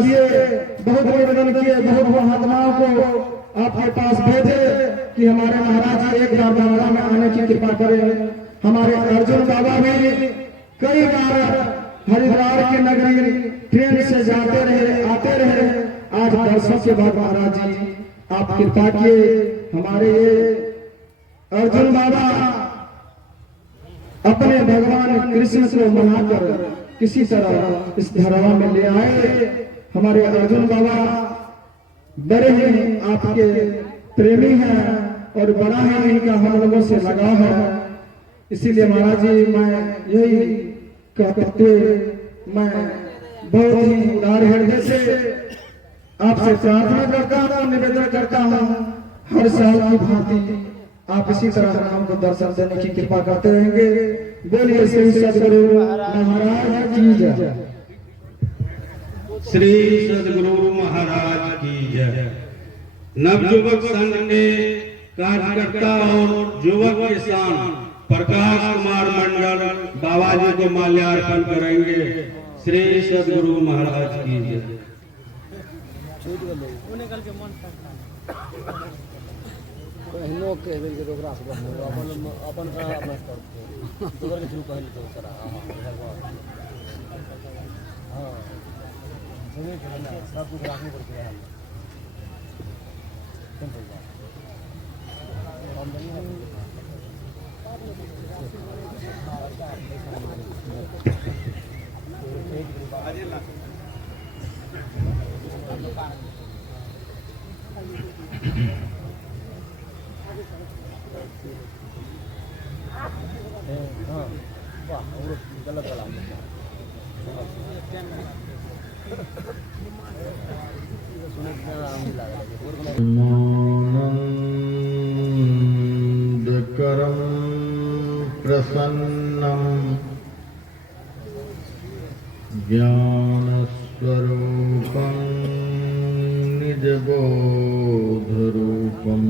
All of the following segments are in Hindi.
किए, बहुत निवेदन किए, बहुत महात्माओं को आपके पास भेजे कि हमारे महाराज जी एक बार दरगाह में आने की कृपा करें। हमारे अर्जुन बाबा भी कई बार हरिद्वार की नगरी ट्रेन से जाते रहे, आते रहे। आज वर्षों के बाद महाराज जी आप कृपा किए, हमारे ये अर्जुन बाबा अपने भगवान कृष्ण को मनाकर किसी तरह इस धरवा में ले आए। हमारे अर्जुन बाबा बड़े ही आपके प्रेमी हैं और बड़ा ही इनका हम लोगों से लगाव है। इसीलिए महाराज जी मैं यही कहते हुए मैं बहुत ही उदार हृदय से आपसे प्रार्थना करता हूँ, निवेदन करता हूँ, हर साल की भांति आप इसी तरह हमको दर्शन देने की कृपा करते रहेंगे। बोलिए श्री सद्गुरु महाराज की जय। श्री सद्गुरु महाराज की जय। नवयुवक संघ के कार्यकर्ता और युवक किसान प्रकाश कुमार मंडल बाबा जी को माल्यार्पण करेंगे। श्री सद्गुरु महाराज की जय। बहनों के रोकरा से अपन अपन का अपना करते दोबारा के शुरू पहले तो करा। हां जमीन के सब कुछ रखने पड़ते हैं गलत वाला करम प्रसन्नम ज्ञान स्वरूपं निज बोध रूपम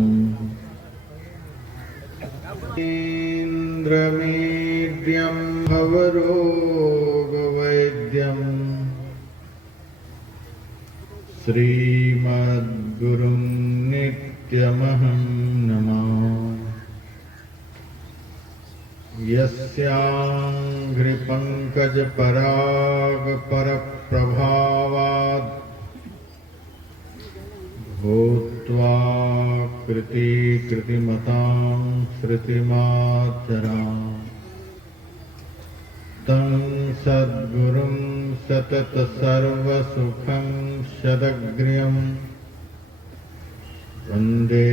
इंद्रमीड्यम भवरोग वैद्यम श्रीमद्गुरुं नित्यमहं नमामि। यस्यांघ्रिपङ्कज पराग परप्रभावात् भूत्वा कृतिमतां श्रुतिमाचराम् तं सद्गुरुं सतत सर्वसुखं सदग्र्यं वन्दे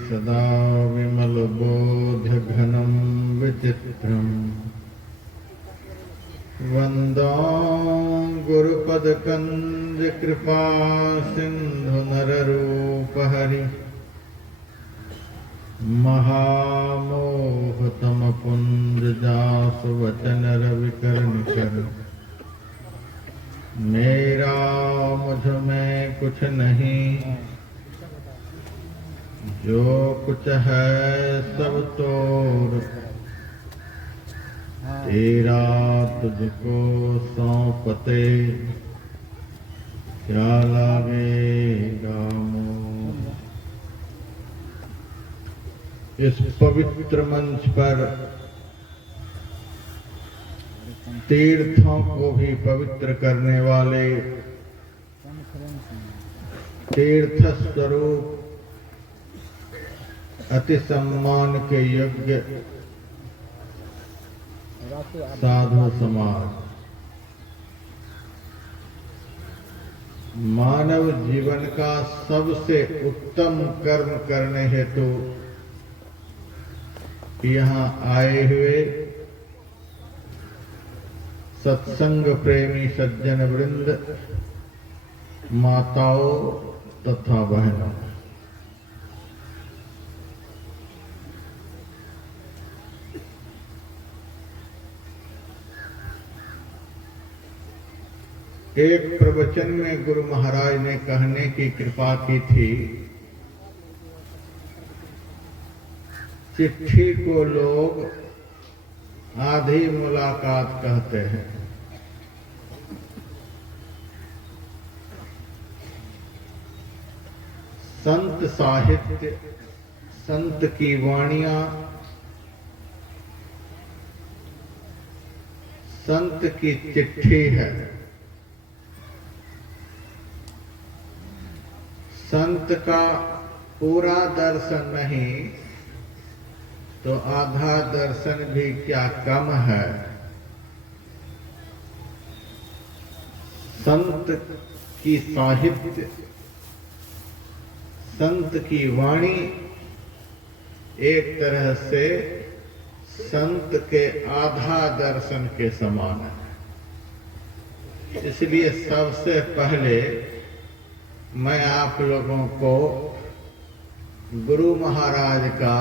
सदा विमलबोधघनं विचित्रम्। वन्दां गुरुपदकन्दकृपा सिन्धु नररूपहरि महामोहतमपुञ्जजासु वचन रविकर्णिकर। मेरा मुझ में कुछ नहीं, जो कुछ है सब तोर तेरा तुझको सौंपते क्या लागेगा मोह। इस पवित्र मंच पर तीर्थों को भी पवित्र करने वाले तीर्थ स्वरूप अति सम्मान के योग्य साधु समाज मानव जीवन का सबसे उत्तम कर्म करने हेतु यहाँ आए हुए सत्संग प्रेमी सज्जन वृंद, माताओं तथा बहनों, एक प्रवचन में गुरु महाराज ने कहने की कृपा की थी, चिट्ठी को लोग आधी मुलाकात कहते हैं। संत साहित्य, संत की वाणियां, संत की चिट्ठी है। संत का पूरा दर्शन नहीं तो आधा दर्शन भी क्या कम है। संत की साहित्य, संत की वाणी एक तरह से संत के आधा दर्शन के समान है। इसलिए सबसे पहले मैं आप लोगों को गुरु महाराज का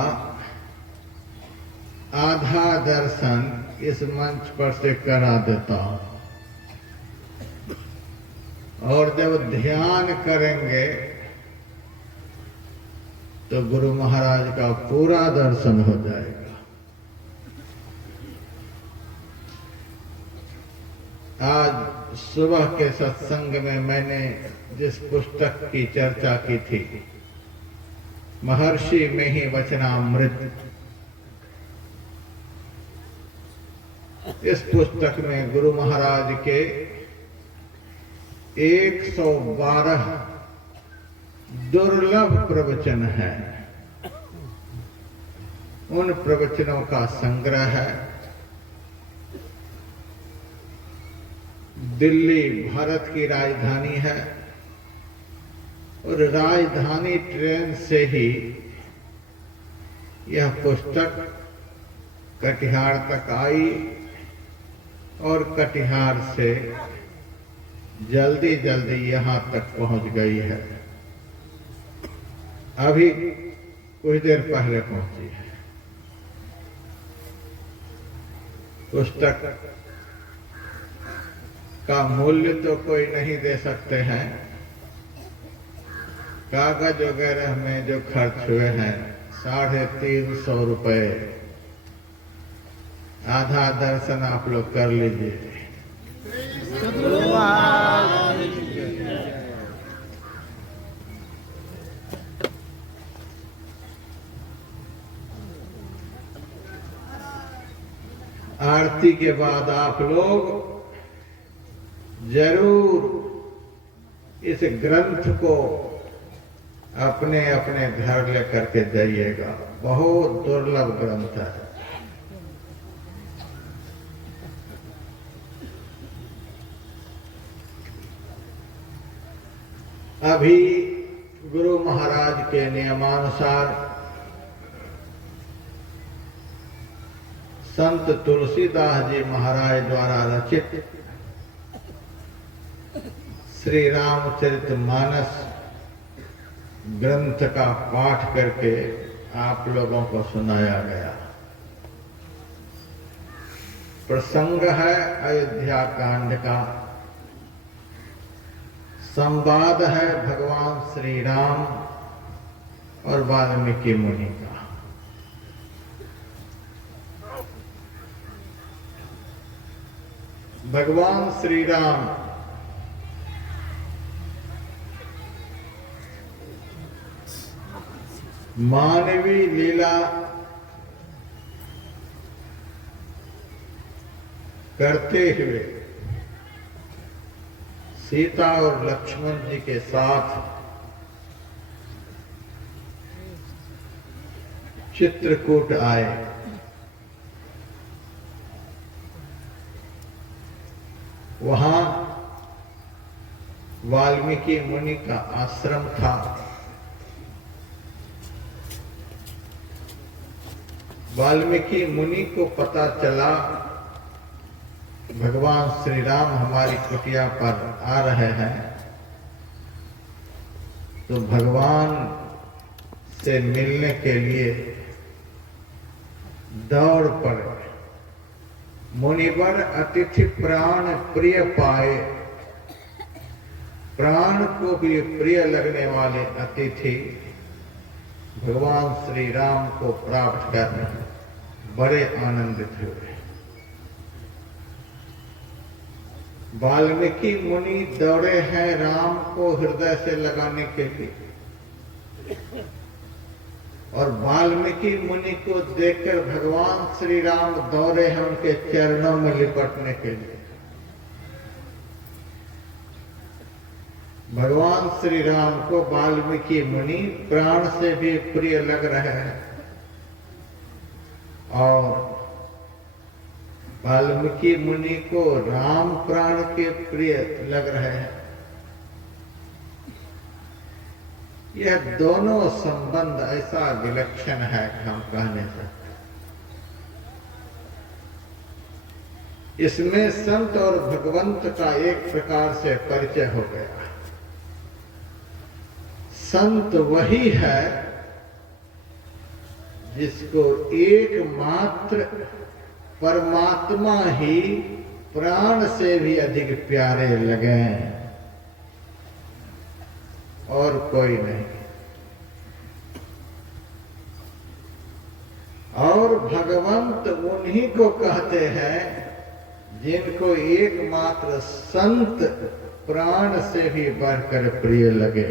आधा दर्शन इस मंच पर से करा देता हूं, और जब ध्यान करेंगे तो गुरु महाराज का पूरा दर्शन हो जाएगा। आज सुबह के सत्संग में मैंने जिस पुस्तक की चर्चा की थी, महर्षि में ही वचनामृत, इस पुस्तक में गुरु महाराज के 112 दुर्लभ प्रवचन है। उन प्रवचनों का संग्रह है। दिल्ली भारत की राजधानी है और राजधानी ट्रेन से ही यह पुस्तक कटिहार तक आई और कटिहार से जल्दी जल्दी यहाँ तक पहुँच गई है। अभी कुछ देर पहले पहुंची है। पुस्तक का मूल्य तो कोई नहीं दे सकते हैं। कागज वगैरह में जो खर्च हुए हैं 350 रुपये, आधा दर्शन आप लोग कर लीजिए। आरती के बाद आप लोग जरूर इस ग्रंथ को अपने अपने घर लेकर के जाइएगा। बहुत दुर्लभ ग्रंथ है। अभी गुरु महाराज के नियमानुसार संत तुलसीदास जी महाराज द्वारा रचित श्री रामचरितमानस ग्रंथ का पाठ करके आप लोगों को सुनाया गया। प्रसंग है अयोध्या कांड का। संवाद है भगवान श्री राम और वाल्मीकि मुनि का। भगवान श्री राम मानवीय लीला करते हुए सीता और लक्ष्मण जी के साथ चित्रकूट आए। वहां वाल्मीकि मुनि का आश्रम था। वाल्मीकि मुनि को पता चला भगवान श्री राम हमारी कुटिया पर आ रहे हैं, तो भगवान से मिलने के लिए दौड़ पड़े। मुनिवर अतिथि प्राण प्रिय पाए। प्राण को भी प्रिय लगने वाले अतिथि भगवान श्री राम को प्राप्त कर बड़े आनंदित हुए। वाल्मीकि मुनि दौड़े हैं राम को हृदय से लगाने के लिए। और वाल्मीकि मुनि को देखकर भगवान श्री राम दौड़े हैं उनके चरणों में लिपटने के लिए। भगवान श्री राम को वाल्मीकि मुनि प्राण से भी प्रिय लग रहे हैं और वाल्मीकि मुनि को राम प्राण के प्रिय लग रहे हैं। यह दोनों संबंध ऐसा विलक्षण है कि हम कह नहीं सकते। इसमें संत और भगवंत का एक प्रकार से परिचय हो गया। संत वही है जिसको एकमात्र परमात्मा ही प्राण से भी अधिक प्यारे लगे और कोई नहीं। और भगवंत उन्हीं को कहते हैं जिनको एकमात्र संत प्राण से भी बढ़कर प्रिय लगे।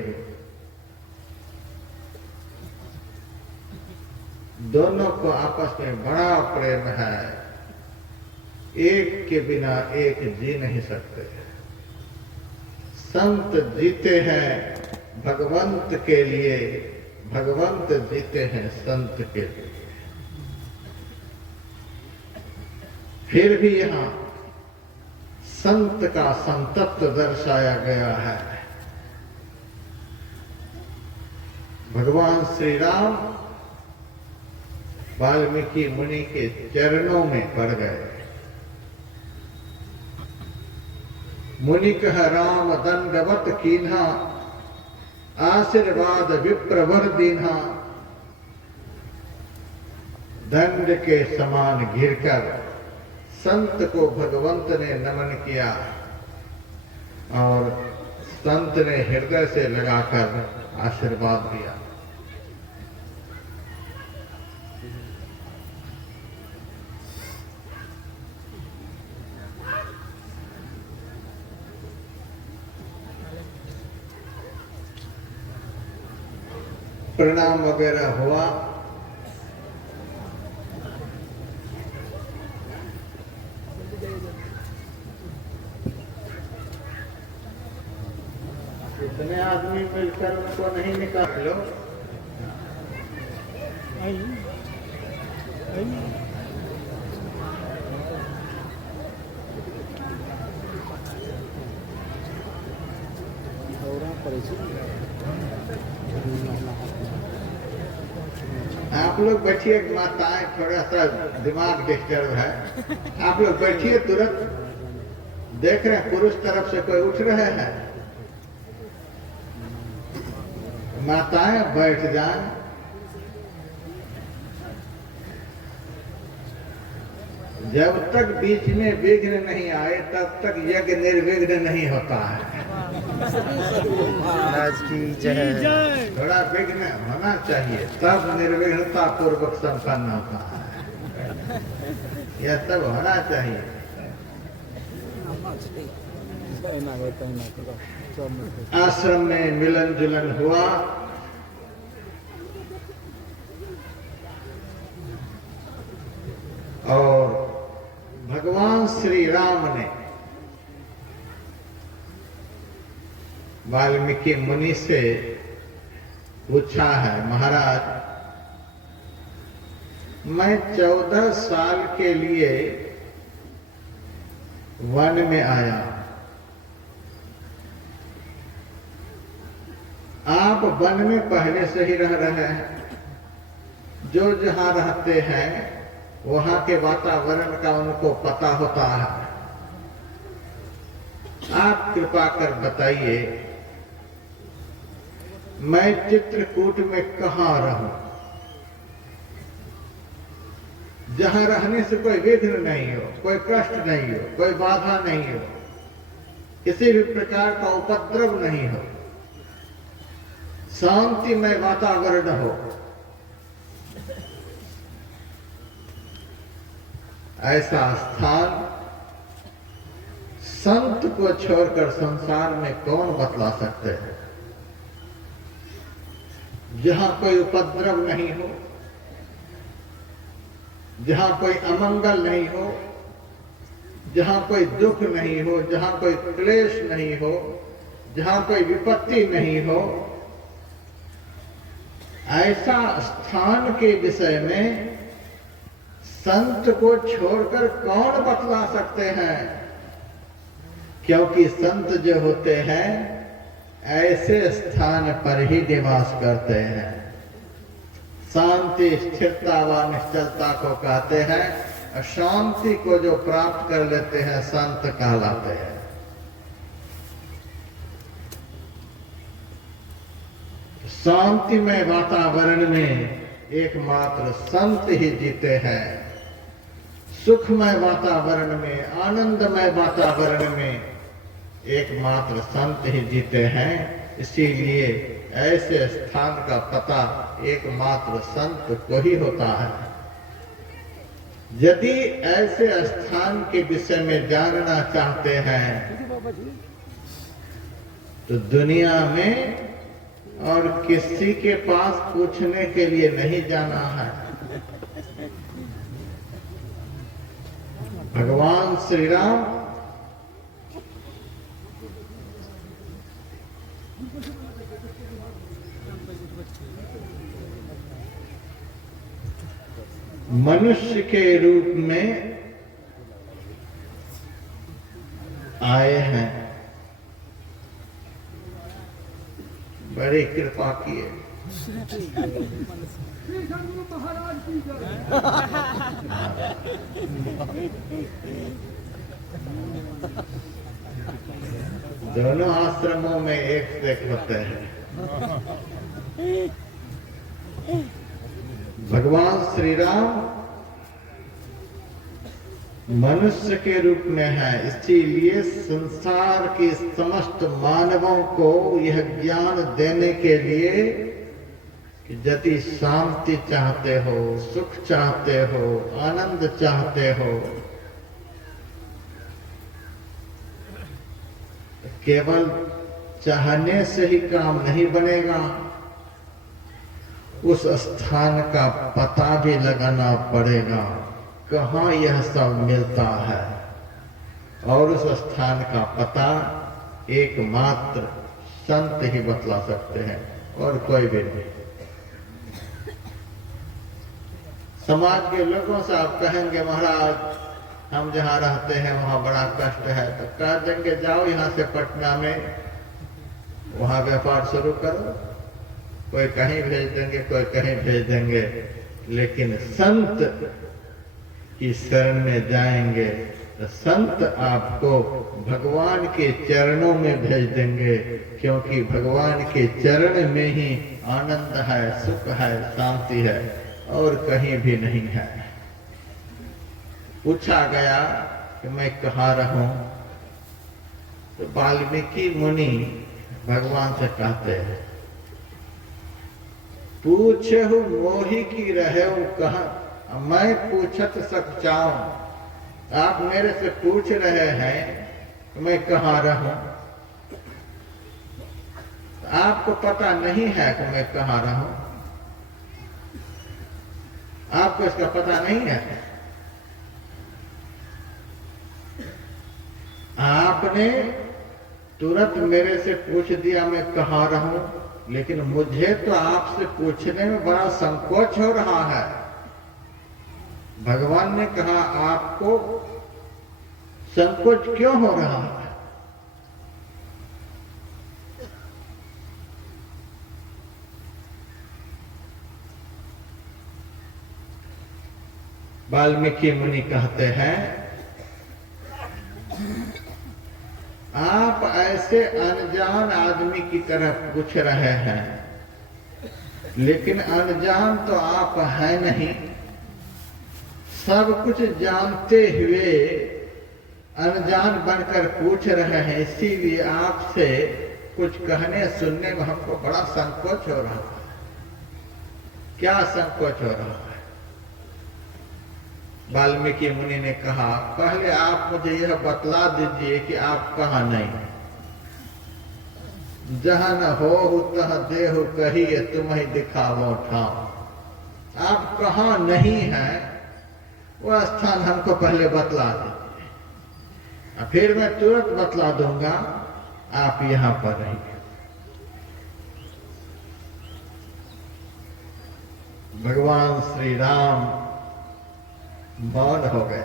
दोनों को आपस में बड़ा प्रेम है, एक के बिना एक जी नहीं सकते। संत जीते हैं भगवंत के लिए, भगवंत जीते हैं संत के लिए। फिर भी यहाँ संत का संतत्व दर्शाया गया है। भगवान श्री राम वाल्मीकि मुनि के चरणों में पड़ गए। मुनि कह राम दंडवत कीन्हा, आशीर्वाद विप्रवर दीन्हा। दंड के समान गिरकर संत को भगवंत ने नमन किया और संत ने हृदय से लगाकर आशीर्वाद दिया। प्रणाम वगैरह हुआ। इतने आदमी मिलकर उनको नहीं निकाल लो। आप लोग बैठिए, माताएं थोड़ा सा दिमाग डिस्टर्ब है। आप लोग बैठिए, तुरंत देख रहे हैं पुरुष तरफ से कोई उठ रहे हैं। माताएं बैठ जाएं। जब तक बीच में विघ्न नहीं आए तब तक यज्ञ निर्विघ्न नहीं होता है। महाराज की जय। थोड़ा विघ्न होना चाहिए तब निर्विघ्नता पूर्वक संपन्न होता है। यह सब होना चाहिए। आश्रम में मिलन जुलन हुआ। और भगवान श्री राम ने वाल्मीकि मुनि से पूछा है, महाराज मैं 14 साल के लिए वन में आया, आप वन में पहले से ही रह रहे हैं, जो जहां रहते हैं वहां के वातावरण का उनको पता होता है। आप कृपा कर बताइए मैं चित्रकूट में कहां रहूं जहां रहने से कोई विघ्न नहीं हो, कोई कष्ट नहीं हो, कोई बाधा नहीं हो, किसी भी प्रकार का उपद्रव नहीं हो, शांतिमय वातावरण हो। ऐसा स्थान संत को छोड़कर संसार में कौन बतला सकते हैं। जहां कोई उपद्रव नहीं हो, जहां कोई अमंगल नहीं हो, जहां कोई दुख नहीं हो, जहां कोई क्लेश नहीं हो, जहां कोई विपत्ति नहीं हो, ऐसा स्थान के विषय में संत को छोड़कर कौन बतला सकते हैं? क्योंकि संत जो होते हैं ऐसे स्थान पर ही निवास करते हैं। शांति, स्थिरता व निश्चलता को कहते हैं। शांति को जो प्राप्त कर लेते हैं संत कहलाते हैं। शांतिमय वातावरण में एकमात्र संत ही जीते हैं। सुखमय वातावरण में, आनंदमय वातावरण में एकमात्र संत ही जीते हैं। इसीलिए ऐसे स्थान का पता एकमात्र संत को ही होता है। यदि ऐसे स्थान के विषय में जानना चाहते हैं तो दुनिया में और किसी के पास पूछने के लिए नहीं जाना है। भगवान श्री राम मनुष्य के रूप में आए हैं। बड़ी कृपा किए। दोनों आश्रमों में एक से एक होते हैं। भगवान श्री राम मनुष्य के रूप में है, इसीलिए संसार के समस्त मानवों को यह ज्ञान देने के लिए कि यदि शांति चाहते हो, सुख चाहते हो, आनंद चाहते हो, केवल चाहने से ही काम नहीं बनेगा, उस स्थान का पता भी लगाना पड़ेगा, कहाँ यह सब मिलता है। और उस स्थान का पता एकमात्र संत ही बतला सकते हैं और कोई भी नहीं। समाज के लोगों से आप कहेंगे महाराज हम जहाँ रहते हैं वहाँ बड़ा कष्ट है, तो कह देंगे जाओ यहाँ से पटना में, वहाँ व्यापार शुरू करो। कोई कहीं भेज देंगे, कोई कहीं भेज देंगे, लेकिन संत की शरण में जाएंगे तो संत आपको भगवान के चरणों में भेज देंगे, क्योंकि भगवान के चरण में ही आनंद है, सुख है, शांति है और कहीं भी नहीं है। पूछा गया कि मैं कहाँ रहूं, तो वाल्मीकि मुनि भगवान से कहते हैं पूछे हूँ मोही की रहे हूँ कहा, मैं पूछत सक चाहूं। आप मेरे से पूछ रहे हैं मैं कहाँ रहूं, आपको पता नहीं है कि मैं कहाँ रहूं, आपको इसका पता नहीं है। आपने तुरंत मेरे से पूछ दिया मैं कहाँ रहूं, लेकिन मुझे तो आपसे पूछने में बड़ा संकोच हो रहा है। भगवान ने कहा आपको संकोच क्यों हो रहा है? वाल्मीकि मुनि कहते हैं आप ऐसे अनजान आदमी की तरह पूछ रहे हैं, लेकिन अनजान तो आप हैं नहीं। सब कुछ जानते हुए अनजान बनकर पूछ रहे हैं, इसीलिए आपसे कुछ कहने सुनने में हमको बड़ा संकोच हो रहा है। क्या संकोच हो रहा है? वाल्मीकि मुनि ने कहा पहले आप मुझे यह बतला दीजिए कि आप कहाँ नहीं। जहाँ न हो तह देहु कहिए तुम ही दिखावो ठाव। आप कहाँ नहीं है वह स्थान हमको पहले बतला दीजिए, फिर मैं तुरंत बतला दूंगा, आप यहाँ पर रहिए। भगवान श्री राम मौन हो गए।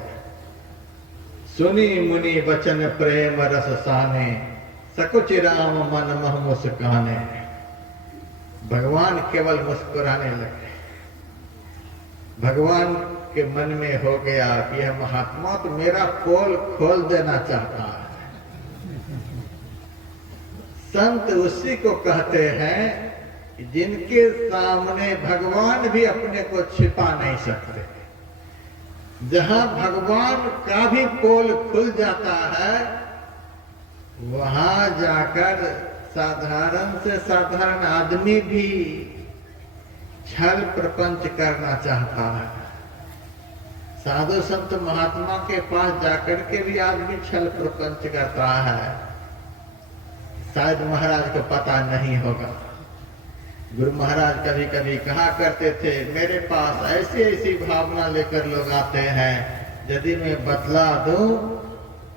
सुनी मुनि बचन प्रेम रस साने, सकुच राम मन मह मुस्काने। भगवान केवल मुस्कुराने लगे। भगवान के मन में हो गया कि यह महात्मा तो मेरा पोल खोल देना चाहता है। संत उसी को कहते हैं जिनके सामने भगवान भी अपने को छिपा नहीं सकते। जहां भगवान का भी पोल खुल जाता है, वहां जाकर साधारण से साधारण आदमी भी छल प्रपंच करना चाहता है। साधु संत महात्मा के पास जाकर के भी आदमी छल प्रपंच करता है। शायद महाराज को पता नहीं होगा। गुरु महाराज कभी कभी कहा करते थे, मेरे पास ऐसी ऐसी भावना लेकर लोग आते हैं, यदि मैं बतला दूं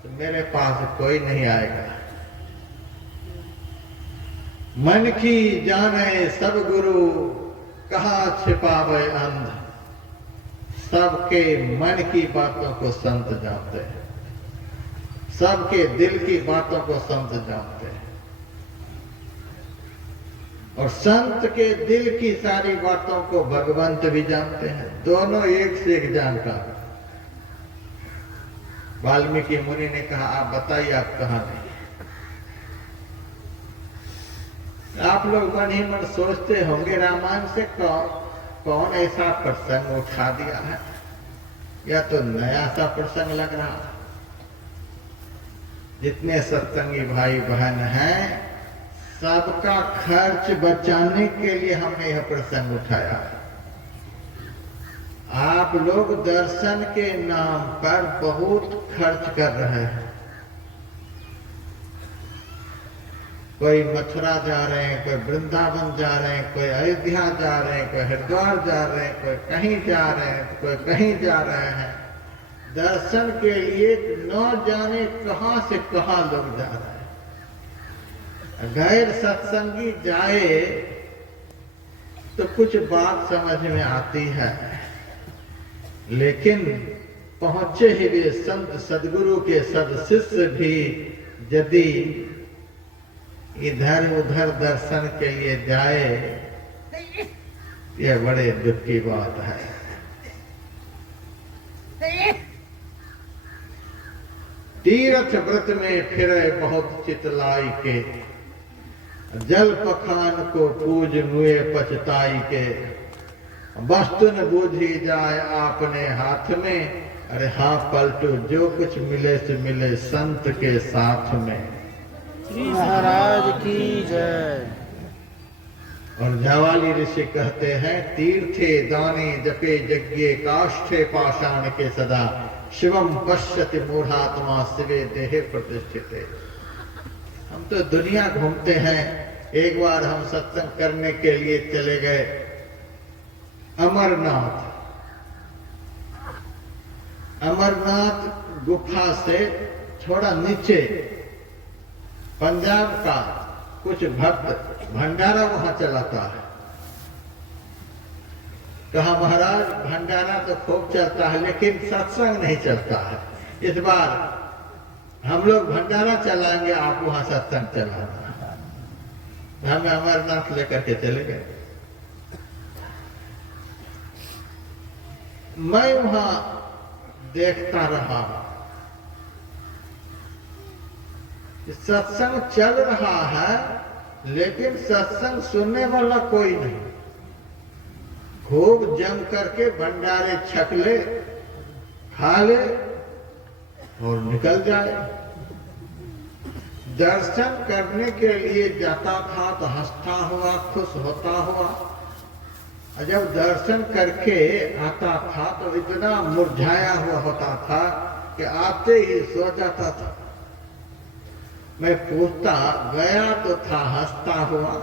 तो मेरे पास कोई नहीं आएगा। मन की जाने सब गुरु कहा छिपावे अंध। सबके मन की बातों को संत जानते हैं, सबके दिल की बातों को संत जानते हैं, और संत के दिल की सारी बातों को भगवंत भी जानते हैं। दोनों एक से एक जानकार। वाल्मीकि मुनि ने कहा, आप बताइए आप कहां नहीं। आप लोग मन ही मन सोचते होंगे रामायण से कौन ऐसा प्रसंग उठा दिया है, या तो नया सा प्रसंग लग रहा। जितने सत्संगी भाई बहन हैं, सबका खर्च बचाने के लिए हमने यह प्रसंग उठाया। आप लोग दर्शन के नाम पर बहुत खर्च कर रहे हैं। कोई मथुरा जा रहे हैं, कोई वृंदावन जा रहे हैं, कोई अयोध्या जा रहे हैं, कोई हरिद्वार जा रहे हैं, कोई कहीं जा रहे हैं, कोई कहीं जा रहे हैं। दर्शन के लिए न जाने कहां से कहां लोग जा रहे हैं। गैर सत्संगी जाए तो कुछ बात समझ में आती है, लेकिन पहुंचे हुए संत सदगुरु के सदशिष्य भी यदि इधर उधर दर्शन के लिए जाए, यह बड़े दुख की बात है। तीर्थ व्रत में फिरे बहुत चितलाई के, जल पखान को पूज मुए पछताई के। वस्तु न बूझी जाए आपने हाथ में, अरे हाँ पलटू जो कुछ मिले से मिले संत के साथ में। महाराज की जय। और जावाली ऋषि कहते हैं, तीर्थे दाने जपे यज्ञे काष्ठे पाषाण के सदा, शिवम पश्यति मूढ़ात्मा शिवे देहे प्रतिष्ठिते। हम तो दुनिया घूमते हैं। एक बार हम सत्संग करने के लिए चले गए अमरनाथ। अमरनाथ गुफा से थोड़ा नीचे पंजाब का कुछ भक्त भंडारा वहां चलाता है। कहा महाराज भंडारा तो खूब चलता है, लेकिन सत्संग नहीं चलता है। इस बार हम लोग भंडारा चलाएंगे, आप वहां सत्संग चलाना। हमें अमरनाथ लेकर के चले गए। मैं वहां देखता रहा, सत्संग चल रहा है, लेकिन सत्संग सुनने वाला कोई नहीं। खूब जम करके भंडारे छक ले, खा ले और निकल जाए। दर्शन करने के लिए जाता था तो हंसता हुआ, खुश होता हुआ। जब दर्शन करके आता था तो इतना मुरझाया हुआ होता था कि आते ही सो जाता था। मैं पूछता, गया तो था हंसता हुआ,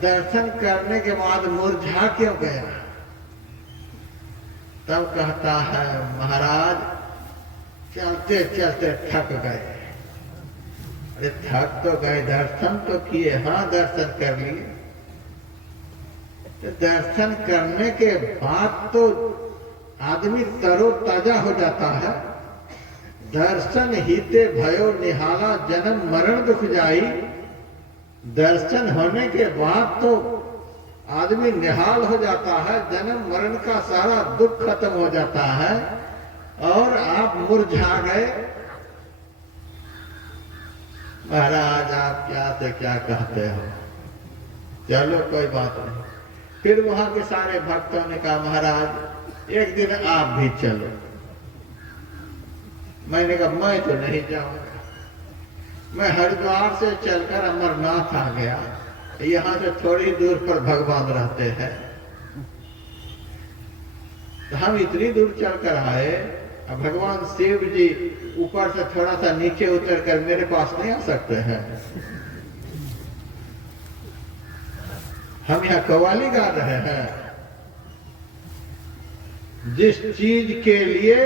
दर्शन करने के बाद मुरझा क्यों गया? तब कहता है, महाराज चलते चलते थक गए। अरे थक तो गए, दर्शन तो किए। हाँ दर्शन कर लिए। तो दर्शन करने के बाद तो आदमी तरोताजा हो जाता है। दर्शन हिते भयो निहाला जन्म मरण दुख जाई। दर्शन होने के बाद तो आदमी निहाल हो जाता है, जन्म मरण का सारा दुख खत्म हो जाता है। और आप मुरझा गए। महाराज आप क्या से क्या कहते हो, चलो कोई बात नहीं। फिर वहां के सारे भक्तों ने कहा, महाराज एक दिन आप भी चलो। मैंने कहा मैं तो नहीं जाऊंगा, मैं हरिद्वार से चलकर अमरनाथ आ गया, यहाँ से थोड़ी दूर पर भगवान रहते हैं। तो हम इतनी दूर चलकर आए, अब भगवान शिव जी ऊपर से थोड़ा सा नीचे उतर कर मेरे पास नहीं आ सकते हैं। हम यहाँ कव्वाली गा रहे हैं। जिस चीज के लिए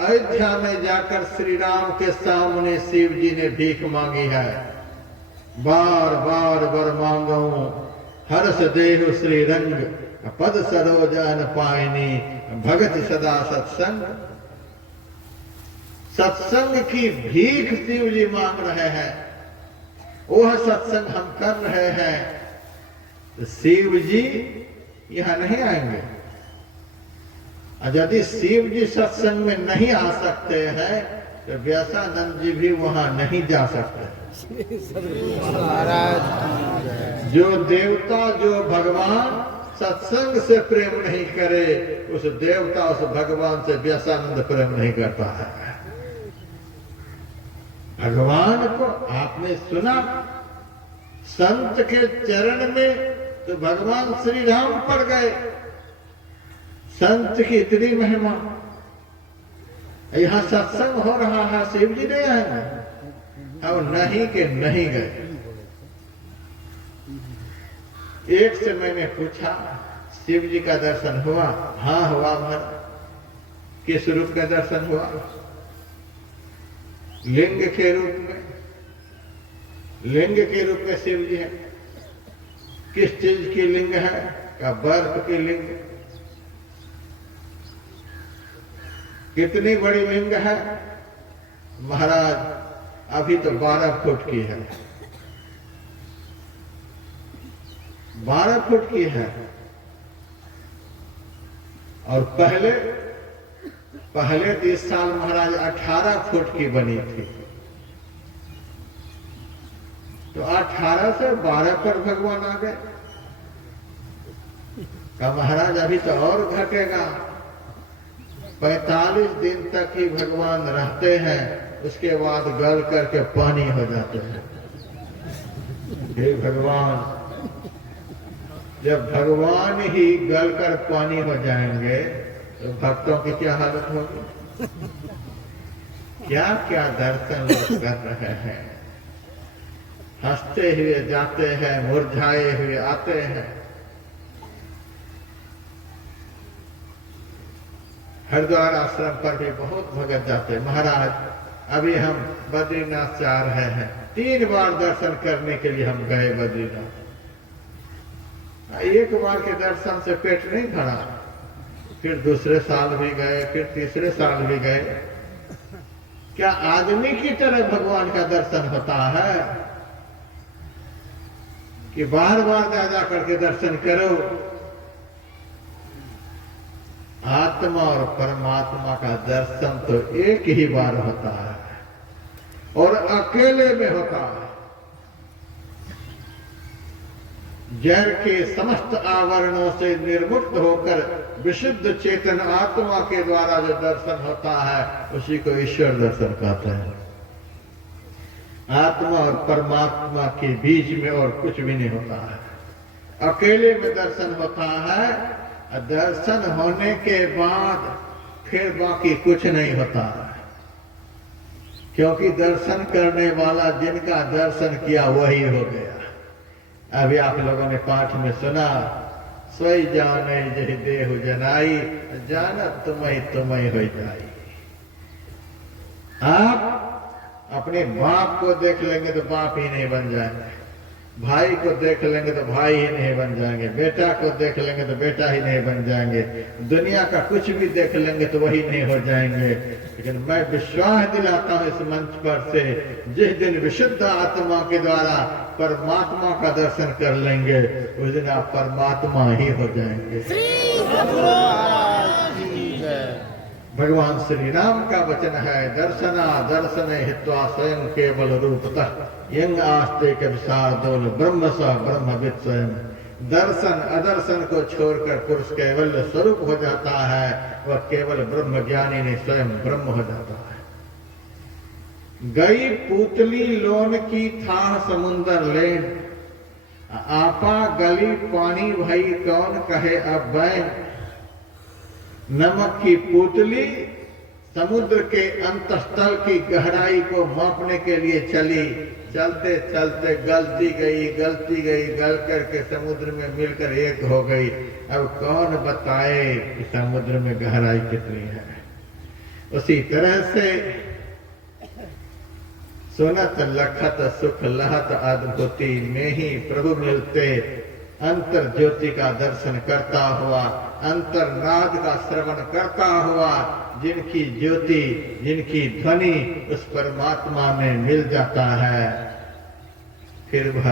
अयोध्या में जाकर श्री राम के सामने शिव जी ने भीख मांगी है, बार बार वर मांगू हर्ष देहु श्री रंग, पद सरोजन पायनी भगत सदा सत्संग। सत्संग की भीख शिव जी मांग रहे हैं, वह सत्संग हम कर रहे हैं। तो शिव जी यहां नहीं आएंगे। और यदि शिव जी सत्संग में नहीं आ सकते हैं तो व्यासानंद जी भी वहां नहीं जा सकते। जो देवता जो भगवान सत्संग से प्रेम नहीं करे, उस देवता उस भगवान से व्यासानंद प्रेम नहीं करता है। भगवान को आपने सुना संत के चरण में तो भगवान श्री राम पड़ गए। संत की इतनी महिमा, यहाँ सत्संग हो रहा है, शिव जी नहीं आएंगे। अब नहीं के नहीं गए। एक से मैंने पूछा, शिव जी का दर्शन हुआ? हाँ हुआ महाराज। किस रूप का दर्शन हुआ? लिंग के रूप में। लिंग के रूप में शिव जी है। किस चीज की लिंग है? का बर्फ की लिंग। कितनी बड़ी लिंग है महाराज? अभी तो 12 फुट की है। 12 फुट की है। और पहले 30 साल महाराज 18 फुट की बनी थी। तो 18 से 12 पर भगवान आ गए। कहा महाराज अभी तो और घटेगा। 45 दिन तक ही भगवान रहते हैं, उसके बाद गल करके पानी हो जाते हैं। हे भगवान, जब भगवान ही गल कर पानी हो जाएंगे तो भक्तों की क्या हालत होगी? क्या क्या दर्शन लोग कर रहे हैं। हंसते हुए जाते हैं, मुरझाए हुए आते हैं। हरिद्वार आश्रम पर भी बहुत भगत जाते हैं। महाराज अभी हम बद्रीनाथ से आ रहे हैं, 3 बार दर्शन करने के लिए हम गए बद्रीनाथ। एक बार के दर्शन से पेट नहीं भरा, फिर दूसरे साल भी गए, फिर तीसरे साल भी गए। क्या आदमी की तरह भगवान का दर्शन होता है कि बार बार जा करके दर्शन करो? आत्मा और परमात्मा का दर्शन तो एक ही बार होता है और अकेले में होता है। जड़ के समस्त आवरणों से निर्मुक्त होकर विशुद्ध चेतन आत्मा के द्वारा जो दर्शन होता है उसी को ईश्वर दर्शन कहते हैं। आत्मा और परमात्मा के बीच में और कुछ भी नहीं होता है। अकेले में दर्शन होता है। दर्शन होने के बाद फिर बाकी कुछ नहीं होता है। क्योंकि दर्शन करने वाला जिनका दर्शन किया वही हो गया। अभी आप लोगों ने पाठ में सुना, सोई जाने जही देहु जनाई, जानत तुम्हें हो जाई। आप अपने बाप को देख लेंगे तो बाप ही नहीं बन जाएंगे, भाई को देख लेंगे तो भाई ही नहीं बन जाएंगे, बेटा को देख लेंगे तो बेटा ही नहीं बन जाएंगे, दुनिया का कुछ भी देख लेंगे तो वही नहीं हो जाएंगे। लेकिन मैं विश्वास दिलाता हूँ इस मंच पर से, जिस दिन विशुद्ध आत्मा के द्वारा परमात्मा का दर्शन कर लेंगे उस दिन आप परमात्मा ही हो जाएंगे। भगवान श्री राम का वचन है, दर्शना दर्शन हित्वा स्वयं केवल रूपतः यंग आस्ते के विशारदोल ब्रह्म स ब्रह्मविद स्वयं। दर्शन अदर्शन को छोड़कर पुरुष कैवल्य स्वरूप हो जाता है, वह केवल ब्रह्म ज्ञानी नहीं स्वयं ब्रह्म हो जाता है। गई पूतली लोन की था समुंदर लेन, आपा गली पानी भई कौन कहे अब बैन। नमक की पूतली समुद्र के अंतस्थल की गहराई को मापने के लिए चली, चलते चलते गलती गई गल करके समुद्र में मिलकर एक हो गई। अब कौन बताए कि समुद्र में गहराई कितनी है। उसी तरह से सुनत लखत सुख लहत अद्भुति में ही प्रभु मिलते, अंतर ज्योति का दर्शन करता हुआ, अंतरनाद का श्रवण करता हुआ जिनकी ज्योति जिनकी ध्वनि उस परमात्मा में मिल जाता है, फिर वह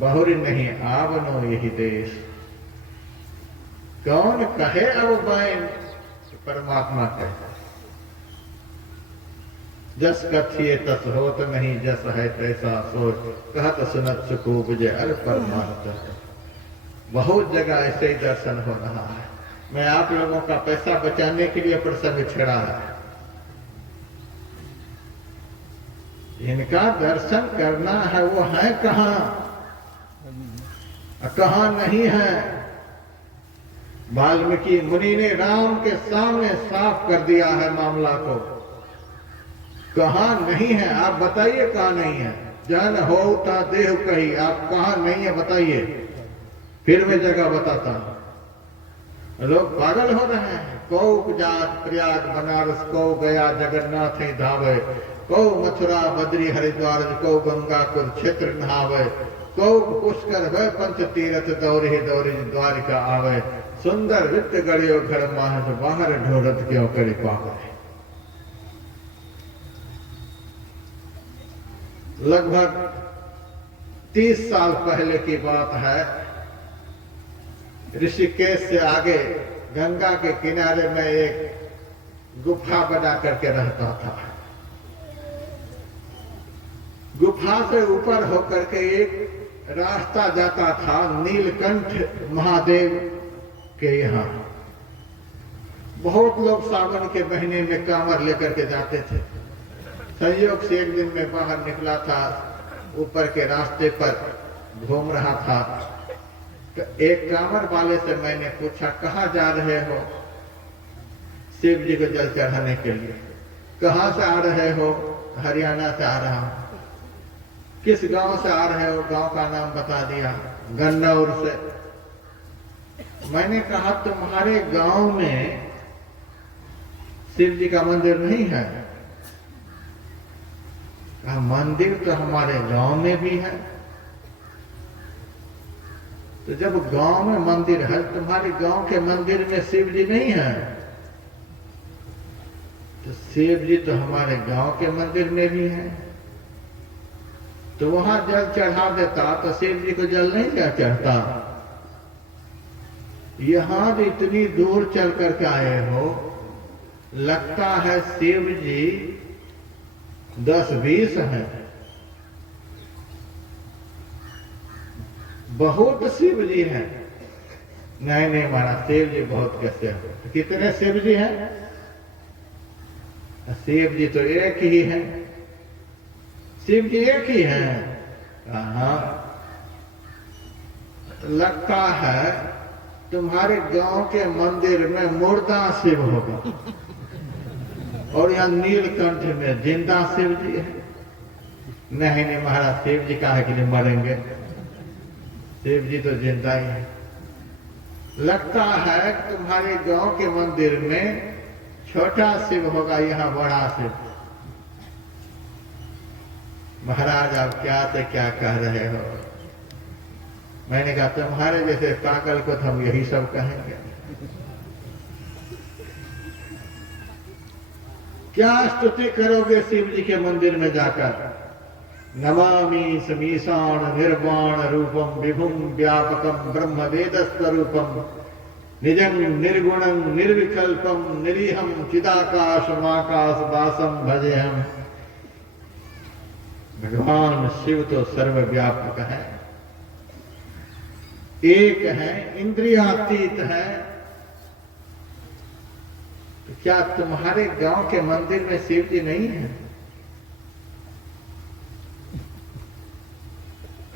बहुरी नहीं आवनो यही देश। कौन कहे अब बैन, परमात्मा कहे। जस कथिए तस होत नहीं, जस है तैसा सोच, कहत सुनत सुखो बुझे अर परमात्मा। बहुत जगह ऐसे ही दर्शन हो रहा है। मैं आप लोगों का पैसा बचाने के लिए प्रसंग छेड़ा है। इनका दर्शन करना है, वो है कहाँ कहाँ नहीं है। वाल्मीकि मुनि ने राम के सामने साफ कर दिया है मामला को, कहाँ नहीं है। आप बताइए कहाँ नहीं है। जन होता देह कही, आप कहाँ नहीं है बताइए, फिर मैं जगह बताता हूं। लोग पागल हो रहे हैं। कौ जात प्रयाग बनारस, कौ गया जगन्नाथ ही धावे, कौ मथुरा बद्री हरिद्वार, कौ गंगा कुरुक्षेत्र नहावे, कौ पुष्कर वह पंच तीरथ दौरी दौरी द्वारिका आवे। सुंदर वित्त गड़ियो घर माहस, बाहर ढोरत क्यों करी पावे। लगभग 30 साल पहले की बात है। ऋषिकेश से आगे गंगा के किनारे में एक गुफा बना करके रहता था। गुफा से ऊपर होकर के एक रास्ता जाता था नीलकंठ महादेव के यहाँ। बहुत लोग सावन के महीने में कांवर लेकर के जाते थे। संयोग से एक दिन मैं बाहर निकला था, ऊपर के रास्ते पर घूम रहा था, तो एक कांवर वाले से मैंने पूछा कहाँ जा रहे हो। शिव जी को जल चढ़ाने के लिए। कहाँ से आ रहे हो? हरियाणा से आ रहा हूं। किस गांव से आ रहे हो? गांव का नाम बता दिया, गन्नौर से। मैंने कहा तुम्हारे गांव में शिव जी का मंदिर नहीं है? कहा मंदिर तो हमारे गांव में भी है। तो जब गांव में मंदिर है, तुम्हारे गांव के मंदिर में शिव जी नहीं है? तो शिव जी तो हमारे गांव के मंदिर में भी है। तो वहां जल चढ़ा देता तो शिव जी को जल नहीं क्या चढ़ता? यहां भी इतनी दूर चल करके आए हो, लगता है शिव जी 10-20 हैं। बहुत शिव जी हैं। नहीं नहीं महाराज, शिव जी बहुत कैसे हो? कितने शिव जी हैं? शिव जी तो एक ही है। शिव जी एक ही हैं। हाँ, लगता है तुम्हारे गांव के मंदिर में मुर्दा शिव होगा। और यहाँ नीलकंठ में जिंदा शिव जी है। नहीं नहीं महाराज, शिव जी काहे के लिए मरेंगे, शिव जी तो जिंदा ही है। लगता है कि तुम्हारे गांव के मंदिर में छोटा शिव होगा, यहाँ बड़ा शिव। महाराज आप क्या से क्या कह रहे हो? मैंने कहा तुम्हारे जैसे पागल को तो हम यही सब कहेंगे। क्या स्तुति करोगे शिव जी के मंदिर में जाकर? नमामि समीशान निर्वाण रूपम विभुम व्यापकम ब्रह्म वेद स्वरूपम निजं निर्गुणं निर्विकल्पम निरीहम चिदाकाशमाकाश वासम भजेहम। भगवान शिव तो सर्वव्यापक है, एक है, इंद्रियातीत है। तो क्या तुम्हारे गांव के मंदिर में शिव जी नहीं है?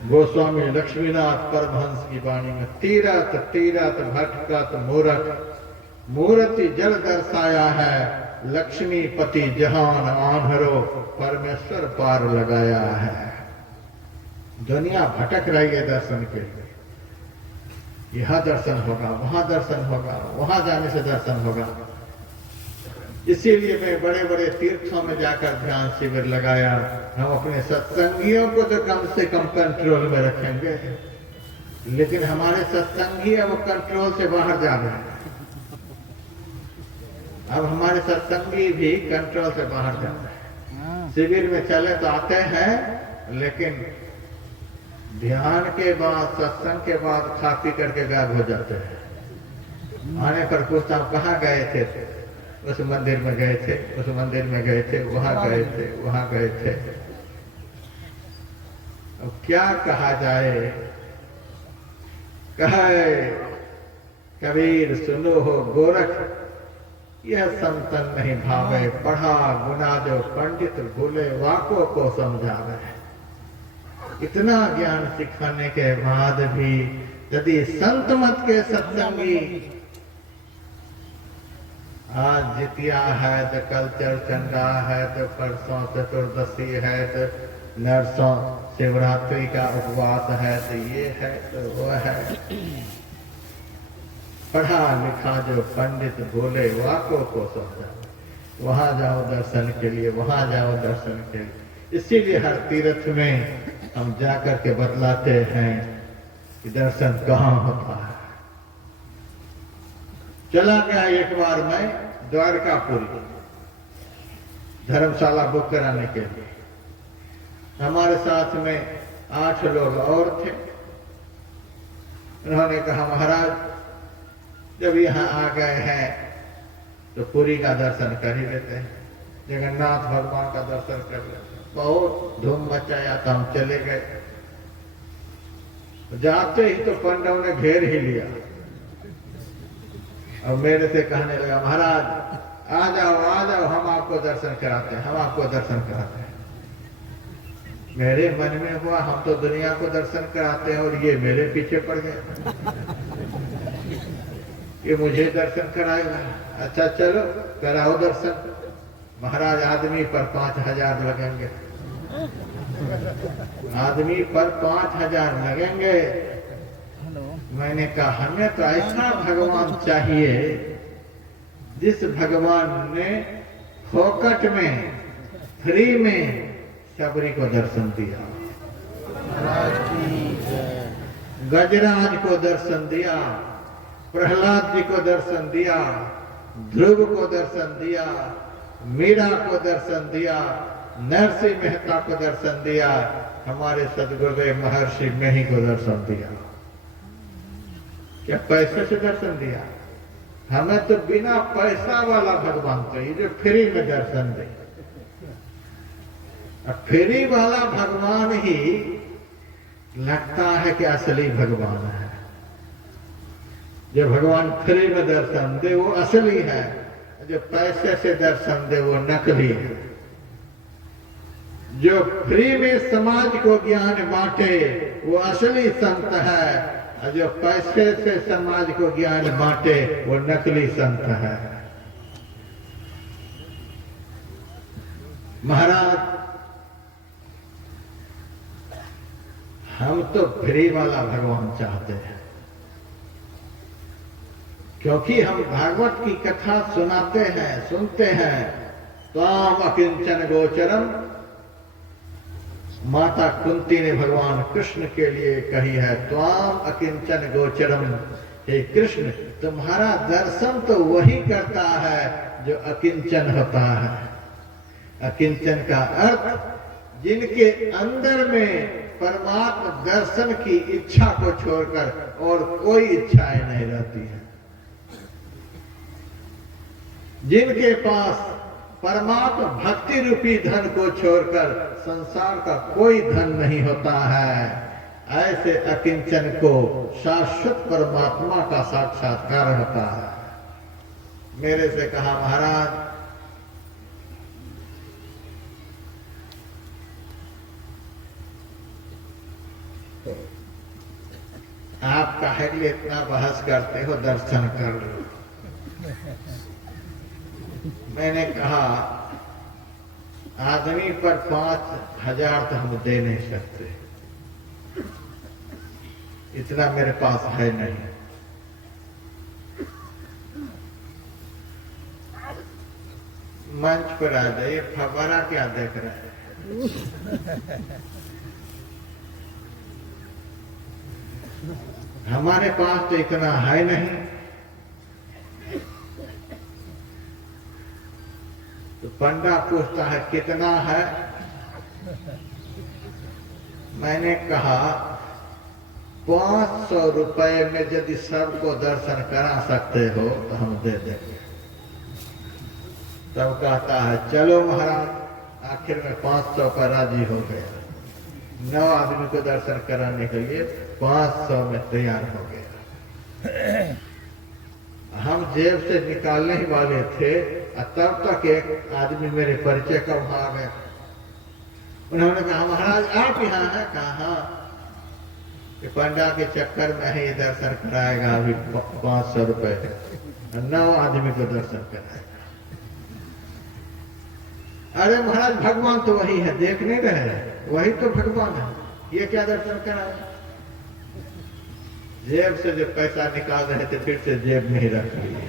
गोस्वामी लक्ष्मीनाथ परमहंस की वाणी में तीरथ तीरथ भटकत मूरत मूर्ति जल दर्शाया है, लक्ष्मी पति जहान आन्हरो परमेश्वर पार लगाया है। दुनिया भटक रही है दर्शन के लिए, यहाँ दर्शन होगा, वहां दर्शन होगा, वहां जाने से दर्शन होगा। इसीलिए मैं बड़े बड़े तीर्थों में जाकर ध्यान शिविर लगाया। हम अपने सत्संगियों को तो कम से कम कंट्रोल में रखेंगे, लेकिन हमारे सत्संगी अब कंट्रोल से बाहर जा रहे हैं। अब हमारे सत्संगी भी कंट्रोल से बाहर जा रहे हैं। शिविर में चले तो आते हैं, लेकिन ध्यान के बाद सत्संग के बाद खा पी करके गायब हो जाते हैं। आने पर पूछता हूं कहाँ गए थे? उस मंदिर में गए थे, उस मंदिर में गए थे, वहां गए थे, वहां गए थे। अब क्या कहा जाए? कहे कबीर सुनो हो गोरख, यह संतन नहीं भावे, पढ़ा गुना जो पंडित भूले, वाकों को समझावे। इतना ज्ञान सिखाने के बाद भी यदि संत मत के सत्संगी, आज जितिया है तो कल चरचंडा है तो परसों चतुर्दशी है तो नरसों शिवरात्रि का उपवास है तो ये है तो वो है। पढ़ा लिखा जो पंडित बोले वाकों को समझा। वहां जाओ दर्शन के लिए, वहां जाओ दर्शन के लिए। इसीलिए हर तीर्थ में हम जाकर के बतलाते हैं कि दर्शन कहाँ होता है। चला गया एक बार मैं द्वारकापुरी धर्मशाला बुक कराने के लिए। हमारे साथ में 8 लोग और थे। उन्होंने कहा महाराज जब यहाँ आ गए हैं तो पुरी का दर्शन कर ही लेते हैं, जगन्नाथ भगवान का दर्शन कर लेते हैं। बहुत धूम मचाया तो हम चले गए। जाते ही तो पंडव ने घेर ही लिया और मेरे से कहने लगा महाराज आ जाओ हम आपको दर्शन कराते हैं, हम आपको दर्शन कराते हैं। मेरे मन में हुआ हम तो दुनिया को दर्शन कराते हैं और ये मेरे पीछे पड़ गए, ये मुझे दर्शन कराएगा। अच्छा चलो कराओ दर्शन। महाराज आदमी पर 5000 लगेंगे, आदमी पर 5000 लगेंगे। मैंने कहा हमें तो ऐसा भगवान चाहिए जिस भगवान ने फोकट में फ्री में सबरी को दर्शन दिया, गजराज को दर्शन दिया, प्रहलाद जी को दर्शन दिया, ध्रुव को दर्शन दिया, मीरा को दर्शन दिया, नरसिंह मेहता को दर्शन दिया, हमारे सदगुरुदेव महर्षि मेही को दर्शन दिया। क्या पैसे से दर्शन दिया? हमें तो बिना पैसा वाला भगवान चाहिए जो फ्री में दर्शन दे। फ्री वाला भगवान ही लगता है कि असली भगवान है। जो भगवान फ्री में दर्शन दे वो असली है, जो पैसे से दर्शन दे वो नकली है। जो फ्री में समाज को ज्ञान बांटे वो असली संत है, और जो पैसे से समाज को ज्ञान बांटे वो नकली संत है। महाराज हम तो फ्री वाला भगवान चाहते हैं, क्योंकि हम भागवत की कथा सुनाते हैं, सुनते हैं। त्वाम अकिंचन गोचरम, माता कुंती ने भगवान कृष्ण के लिए कही है, त्वाम अकिंचन गोचरम। हे कृष्ण, तुम्हारा दर्शन तो वही करता है जो अकिंचन होता है। अकिंचन का अर्थ जिनके अंदर में परमात्मा दर्शन की इच्छा को छोड़कर और कोई इच्छाएं नहीं रहती है, जिनके पास परमात्मा भक्ति रूपी धन को छोड़कर संसार का कोई धन नहीं होता है, ऐसे अकिंचन को शाश्वत परमात्मा का साक्षात्कार होता है। मेरे से कहा, महाराज आप काहे के लिए इतना बहस करते हो, दर्शन कर लो। मैंने कहा, आदमी पर 5,000 तो हम दे नहीं सकते, इतना मेरे पास है नहीं। मंच पर आ जाइए, फव्वारा क्या देख रहे हैं? हमारे पास तो इतना है नहीं। तो पंडा पूछता है कितना है? मैंने कहा 500 रुपए में यदि सबको दर्शन करा सकते हो तो हम दे देंगे। तब कहता है, चलो महाराज। आखिर में 500 पर राजी हो गया। 9 आदमी को दर्शन कराने के लिए 500 में तैयार हो गया। हम जेब से निकालने ही वाले थे, तब तक एक आदमी मेरे परिचय का वहां आ गया। उन्होंने कहा, महाराज आप यहाँ हैं? कहा, पंडा के चक्कर में ही दर्शन कराएगा, अभी 500 रुपए 9 आदमी को दर्शन कराएगा। अरे महाराज, भगवान तो वही है, देख नहीं रहे? वही तो भगवान है, ये क्या दर्शन कराएगा? जेब से जब पैसा निकाल रहे थे, फिर से जेब में ही रख लिए।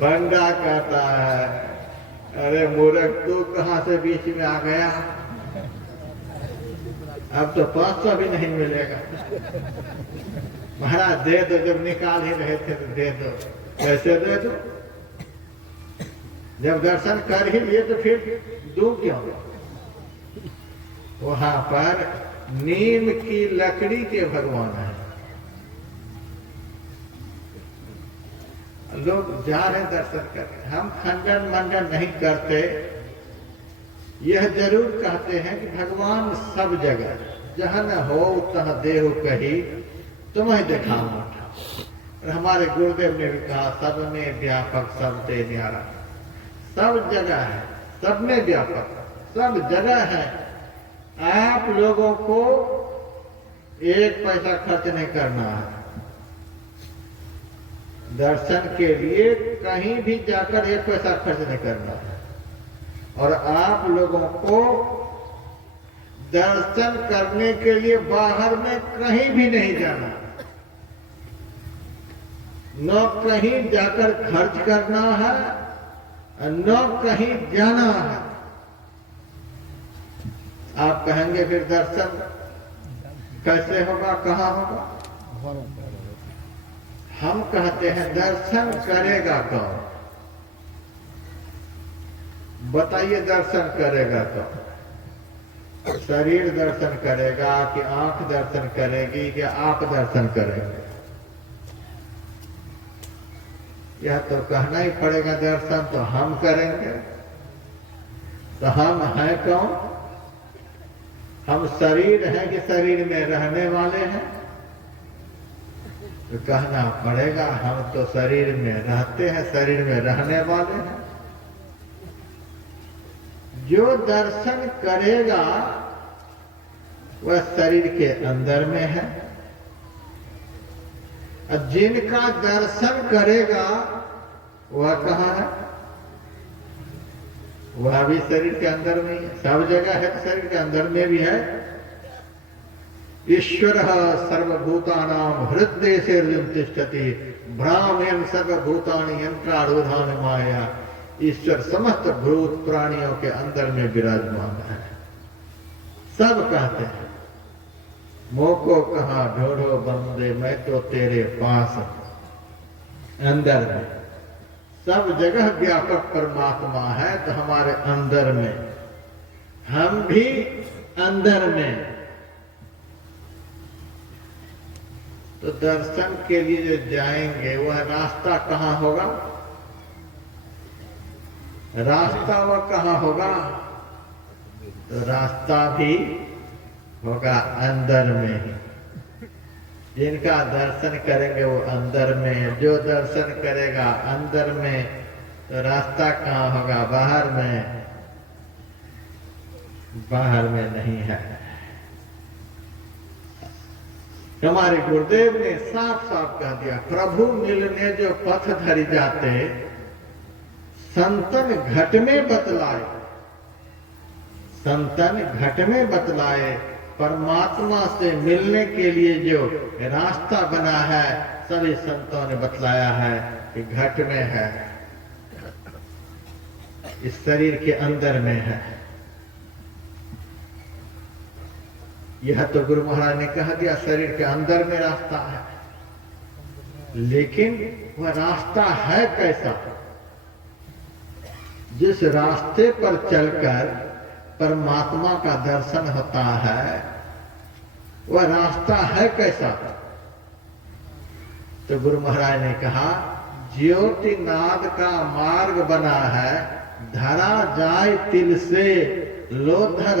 पंडा कहता है, अरे मूर्ख, तू कहां से बीच में आ गया? अब तो 500 भी नहीं मिलेगा। महाराज दे दो, जब निकाल ही रहे थे तो दे दो। कैसे दे दो? जब दर्शन कर ही लिए तो फिर दूं क्यों? वहां पर नीम की लकड़ी के भगवान है। लोग जा रहे दर्शन कर। हम खंडन मंडन नहीं करते, यह जरूर कहते हैं कि भगवान सब जगह, जहां न हो तह देहु कही, तुम्हें देखा उठा। और हमारे गुरुदेव ने भी कहा, सब में व्यापक सब ते न्यारा। सब जगह है, सब में व्यापक, सब जगह है। आप लोगों को 1 पैसा खर्च नहीं करना है। दर्शन के लिए कहीं भी जाकर 1 पैसा खर्च नहीं करना है। और आप लोगों को दर्शन करने के लिए बाहर में कहीं भी नहीं जाना, न कहीं जाकर खर्च करना है, न कहीं जाना है। आप कहेंगे फिर दर्शन कैसे होगा, कहाँ होगा? हम कहते हैं दर्शन करेगा कौन? बताइए, दर्शन करेगा कौन? शरीर दर्शन करेगा कि आंख दर्शन करेगी कि आप दर्शन करेंगे? यह तो कहना ही पड़ेगा, दर्शन तो हम करेंगे। तो हम हैं कौन? हम शरीर हैं कि शरीर में रहने वाले हैं? तो कहना पड़ेगा, हम तो शरीर में रहते हैं, शरीर में रहने वाले हैं। जो दर्शन करेगा वह शरीर के अंदर में है, और जिनका दर्शन करेगा वह कहाँ है? वह भी शरीर के अंदर में ही है, सब जगह है तो शरीर के अंदर में भी है। ईश्वर सर्वभूतानां हृदय से तिष्ठति भ्रामेन सर्वभूतानि यंत्रारूढ़ानि माया। ईश्वर समस्त भूत प्राणियों के अंदर में विराजमान है। सब कहते हैं मोको कहा ढूंढो बंदे, मैं तो तेरे पास हूं। अंदर में सब जगह व्यापक परमात्मा है तो हमारे अंदर में, हम भी अंदर में। तो दर्शन के लिए जो जाएंगे वह रास्ता कहाँ होगा? रास्ता वह कहाँ होगा? तो रास्ता भी होगा अंदर में ही। जिनका दर्शन करेंगे वो अंदर में, जो दर्शन करेगा अंदर में, तो रास्ता कहाँ होगा? बाहर में। बाहर में नहीं है। हमारे गुरुदेव ने साफ साफ कह दिया, प्रभु मिलने जो पथ धरि जाते, संतन घट में बतलाए। संतन घट में बतलाए। परमात्मा से मिलने के लिए जो रास्ता बना है सभी संतों ने बतलाया है कि घट में है, इस शरीर के अंदर में है। यह तो गुरु महाराज ने कह दिया शरीर के अंदर में रास्ता है, लेकिन वह रास्ता है कैसा? जिस रास्ते पर चलकर परमात्मा का दर्शन होता है वह रास्ता है कैसा? तो गुरु महाराज ने कहा ज्योतिनाद का मार्ग बना है, धरा जाए तिल से, लोधर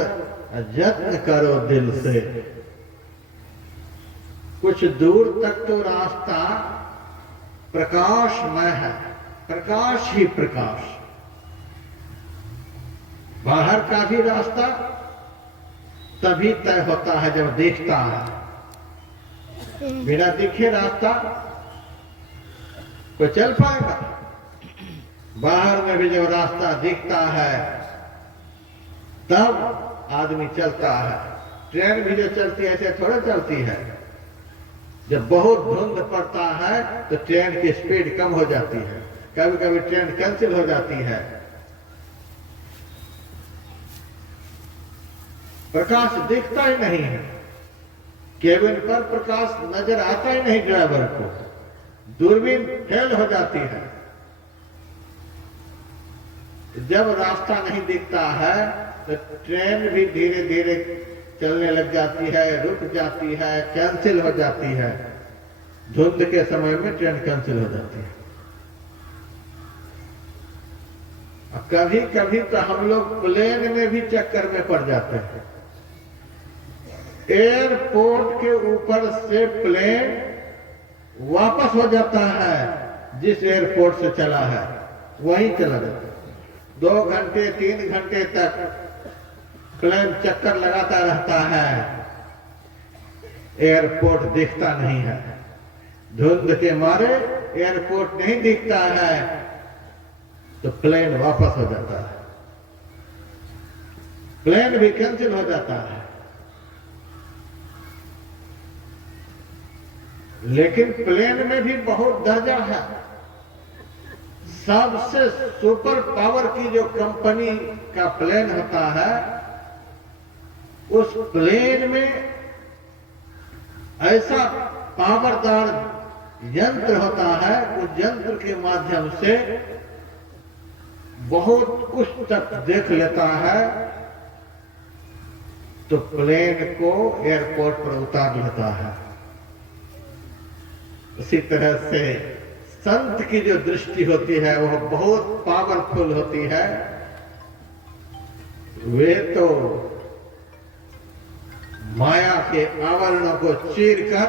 यत्न करो दिल से। कुछ दूर तक तो रास्ता प्रकाशमय है, प्रकाश ही प्रकाश। बाहर का भी रास्ता तभी तय होता है जब दिखता है। बिना दिखे रास्ता कोई चल पाएगा? बाहर में भी जब रास्ता दिखता है तब आदमी चलता है। ट्रेन भी जो चलती है ऐसे थोड़ा चलती है। जब बहुत धुंध पड़ता है तो ट्रेन की स्पीड कम हो जाती है, कभी कभी ट्रेन कैंसिल हो जाती है। प्रकाश दिखता ही नहीं है, केबिन पर प्रकाश नजर आता ही नहीं ड्राइवर को, दूरबीन फेल हो जाती है। जब रास्ता नहीं दिखता है तो ट्रेन भी धीरे धीरे चलने लग जाती है, रुक जाती है, कैंसिल हो जाती है। धुंध के समय में ट्रेन कैंसिल हो जाती है। कभी कभी तो हम लोग प्लेन में भी चक्कर में पड़ जाते हैं। एयरपोर्ट के ऊपर से प्लेन वापस हो जाता है, जिस एयरपोर्ट से चला है वहीं चला जाता है। 2 घंटे 3 घंटे तक प्लेन चक्कर लगाता रहता है, एयरपोर्ट दिखता नहीं है। धुंध के मारे एयरपोर्ट नहीं दिखता है तो प्लेन वापस हो जाता है, प्लेन भी कैंसिल हो जाता है। लेकिन प्लेन में भी बहुत दर्जा है। सबसे सुपर पावर की जो कंपनी का प्लेन होता है, उस प्लेन में ऐसा पावरदार यंत्र होता है, उस यंत्र के माध्यम से बहुत कुछ तक देख लेता है, तो प्लेन को एयरपोर्ट पर उतार लेता है। उसी तरह से संत की जो दृष्टि होती है वह बहुत पावरफुल होती है। वे तो माया के आवरणों को चीरकर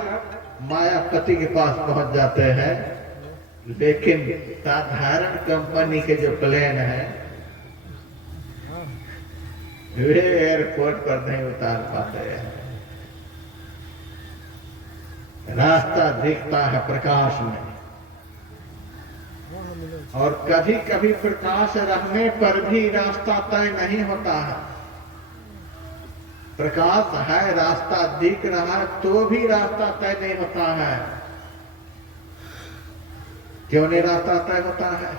मायापति के पास पहुंच जाते हैं। लेकिन साधारण कंपनी के जो प्लेन है वे एयरपोर्ट पर नहीं उतार पाते हैं। रास्ता दिखता है प्रकाश में। और कभी कभी प्रकाश रहने पर भी रास्ता तय नहीं होता है। प्रकाश है, रास्ता दिख रहा है, तो भी रास्ता तय नहीं होता है। क्यों नहीं रास्ता तय होता है?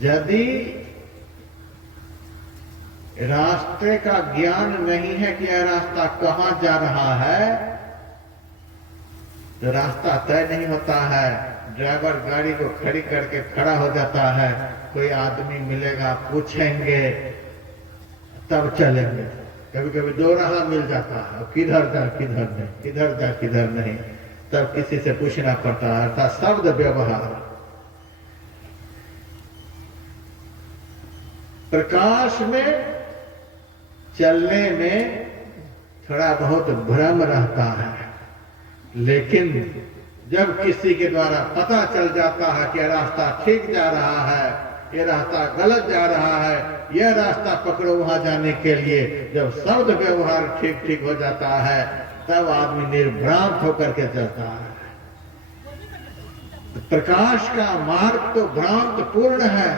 यदि रास्ते का ज्ञान नहीं है कि यह रास्ता कहां जा रहा है, तो रास्ता तय नहीं होता है। ड्राइवर गाड़ी को खड़ी करके खड़ा हो जाता है, कोई आदमी मिलेगा, पूछेंगे, तब चलेंगे। कभी कभी दो राह मिल जाता है, किधर जा किधर नहीं, किधर जा किधर नहीं, तब किसी से पूछना पड़ता है। अर्थात शब्द व्यवहार। प्रकाश में चलने में थोड़ा बहुत भ्रम रहता है, लेकिन जब किसी के द्वारा पता चल जाता है कि यह रास्ता ठीक जा रहा है, यह रास्ता गलत जा रहा है, यह रास्ता पकड़ो वहां जाने के लिए, जब शब्द व्यवहार ठीक ठीक हो जाता है, तब आदमी निर्भ्रांत होकर के चलता है। प्रकाश का मार्ग तो भ्रांत पूर्ण है,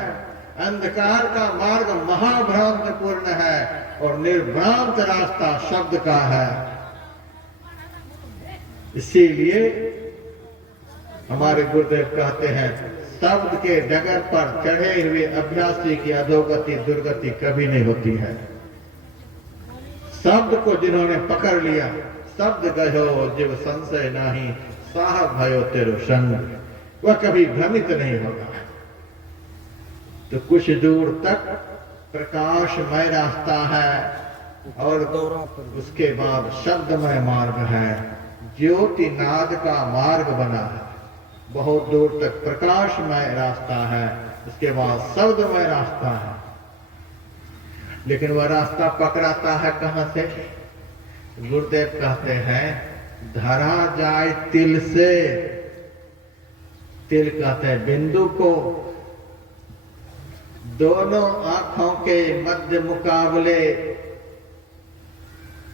अंधकार का मार्ग महाभ्रांत पूर्ण है, और निर्भ्रांत रास्ता शब्द का है। इसीलिए हमारे गुरुदेव कहते हैं, शब्द के डगर पर चढ़े हुए अभ्यासी की अधोगति दुर्गति कभी नहीं होती है। शब्द को जिन्होंने पकड़ लिया, शब्द गयो जीव संशय नहीं, साहब भयो तेरो संग, वह कभी भ्रमित नहीं होगा। तो कुछ दूर तक प्रकाशमय रास्ता है, और उसके बाद शब्दमय मार्ग है, ज्योति नाद का मार्ग बना है। बहुत दूर तक प्रकाशमय रास्ता है, उसके बाद शब्दमय रास्ता है। लेकिन वह रास्ता पकड़ाता है कहां से? गुरुदेव कहते हैं, धरा जाए तिल से। तिल कहते हैं बिंदु को। दोनों आंखों के मध्य मुकाबले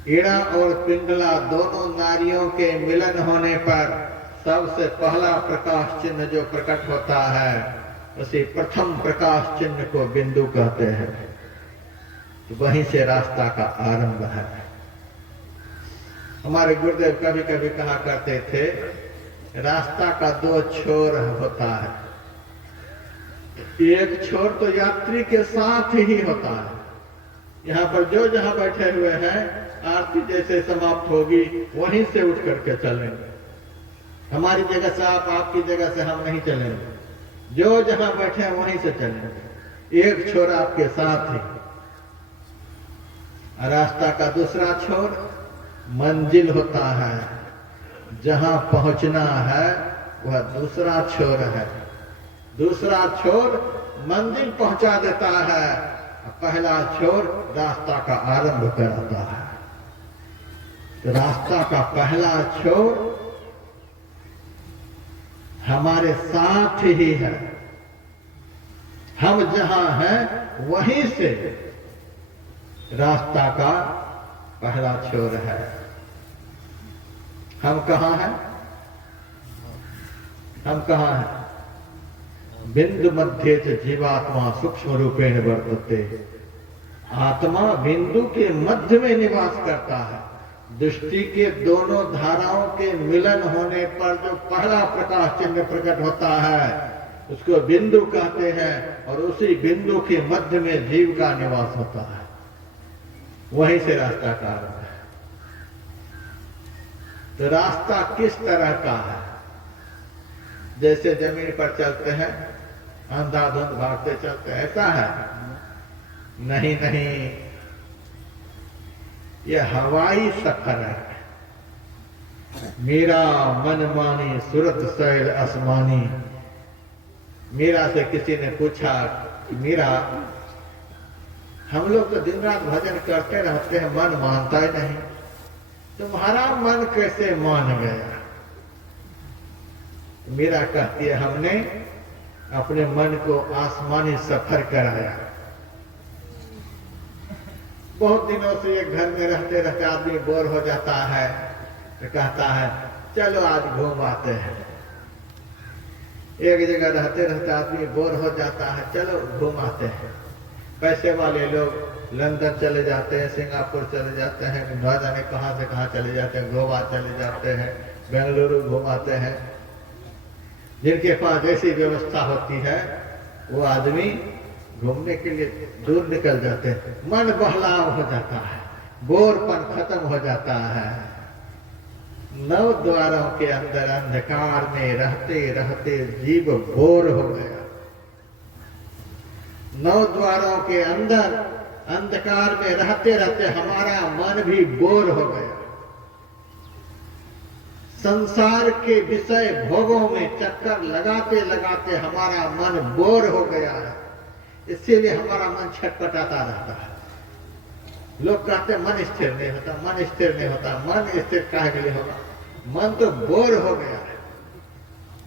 इड़ा और पिंगला दोनों नारियों के मिलन होने पर सबसे पहला प्रकाश चिन्ह जो प्रकट होता है, उसी प्रथम प्रकाश चिन्ह को बिंदु कहते हैं। तो वहीं से रास्ता का आरंभ है। हमारे गुरुदेव कभी कभी कहा करते थे, रास्ता का दो छोर होता है। एक छोर तो यात्री के साथ ही होता है। यहाँ पर जो जहाँ बैठे हुए हैं, आरती जैसे समाप्त होगी वहीं से उठ करके चलेंगे। हमारी जगह से आप, आपकी जगह से हम नहीं चलेंगे। जो जहाँ बैठे हैं वहीं से चलेंगे। एक छोर आपके साथ ही। रास्ता का दूसरा छोर मंजिल होता है। जहाँ पहुंचना है वह दूसरा छोर है। दूसरा छोर मंजिल पहुंचा देता है, पहला छोर रास्ता का आरंभ कराता है। तो रास्ता का पहला छोर हमारे साथ ही है। हम जहां हैं वहीं से रास्ता का पहला छोर है। हम कहां हैं? हम कहां हैं? बिंदु मध्य च जीवात्मा सूक्ष्म रूपेण वर्तते। आत्मा बिंदु के मध्य में निवास करता है। दृष्टि के दोनों धाराओं के मिलन होने पर जो पहला प्रकाश चिन्ह प्रकट होता है, उसको बिंदु कहते हैं, और उसी बिंदु के मध्य में जीव का निवास होता है। वहीं से रास्ता का आरंभ है। तो रास्ता किस तरह का है? जैसे जमीन पर चलते हैं, अंधाधुंध भागते चलते, ऐसा है? नहीं नहीं, यह हवाई सफर है। मेरा मन मानी सूरत शैल आसमानी। मीरा से किसी ने पूछा कि मीरा, हम लोग तो दिन रात भजन करते रहते हैं, मन मानता ही नहीं, तुम्हारा मन कैसे मान गया? मीरा कहती है, हमने अपने मन को आसमानी सफर कराया। बहुत दिनों से ये घर में रहते रहते आदमी बोर हो जाता है, तो कहता है चलो आज घूम आते हैं। एक जगह रहते रहते आदमी बोर हो जाता है, चलो घूम आते हैं। पैसे वाले लोग लंदन चले जाते हैं, सिंगापुर चले जाते हैं, न जाने कहाँ से कहाँ चले जाते हैं, गोवा चले जाते हैं, बेंगलुरु घुमाते हैं। जिनके पास ऐसी व्यवस्था होती है वो आदमी घूमने के लिए दूर निकल जाते हैं। मन बहलाव हो जाता है, बोरपन खत्म हो जाता है। 9 द्वारों के अंदर अंधकार में रहते रहते जीव बोर हो गया। 9 द्वारों के अंदर अंधकार में रहते रहते हमारा मन भी बोर हो गया। संसार के विषय भोगों में चक्कर लगाते लगाते हमारा मन बोर हो गया है। इसीलिए हमारा मन छटपटाता रहता है। लोग कहते मन स्थिर नहीं होता, मन स्थिर नहीं होता। मन स्थिर काहे के लिए होगा? मन तो बोर हो गया है।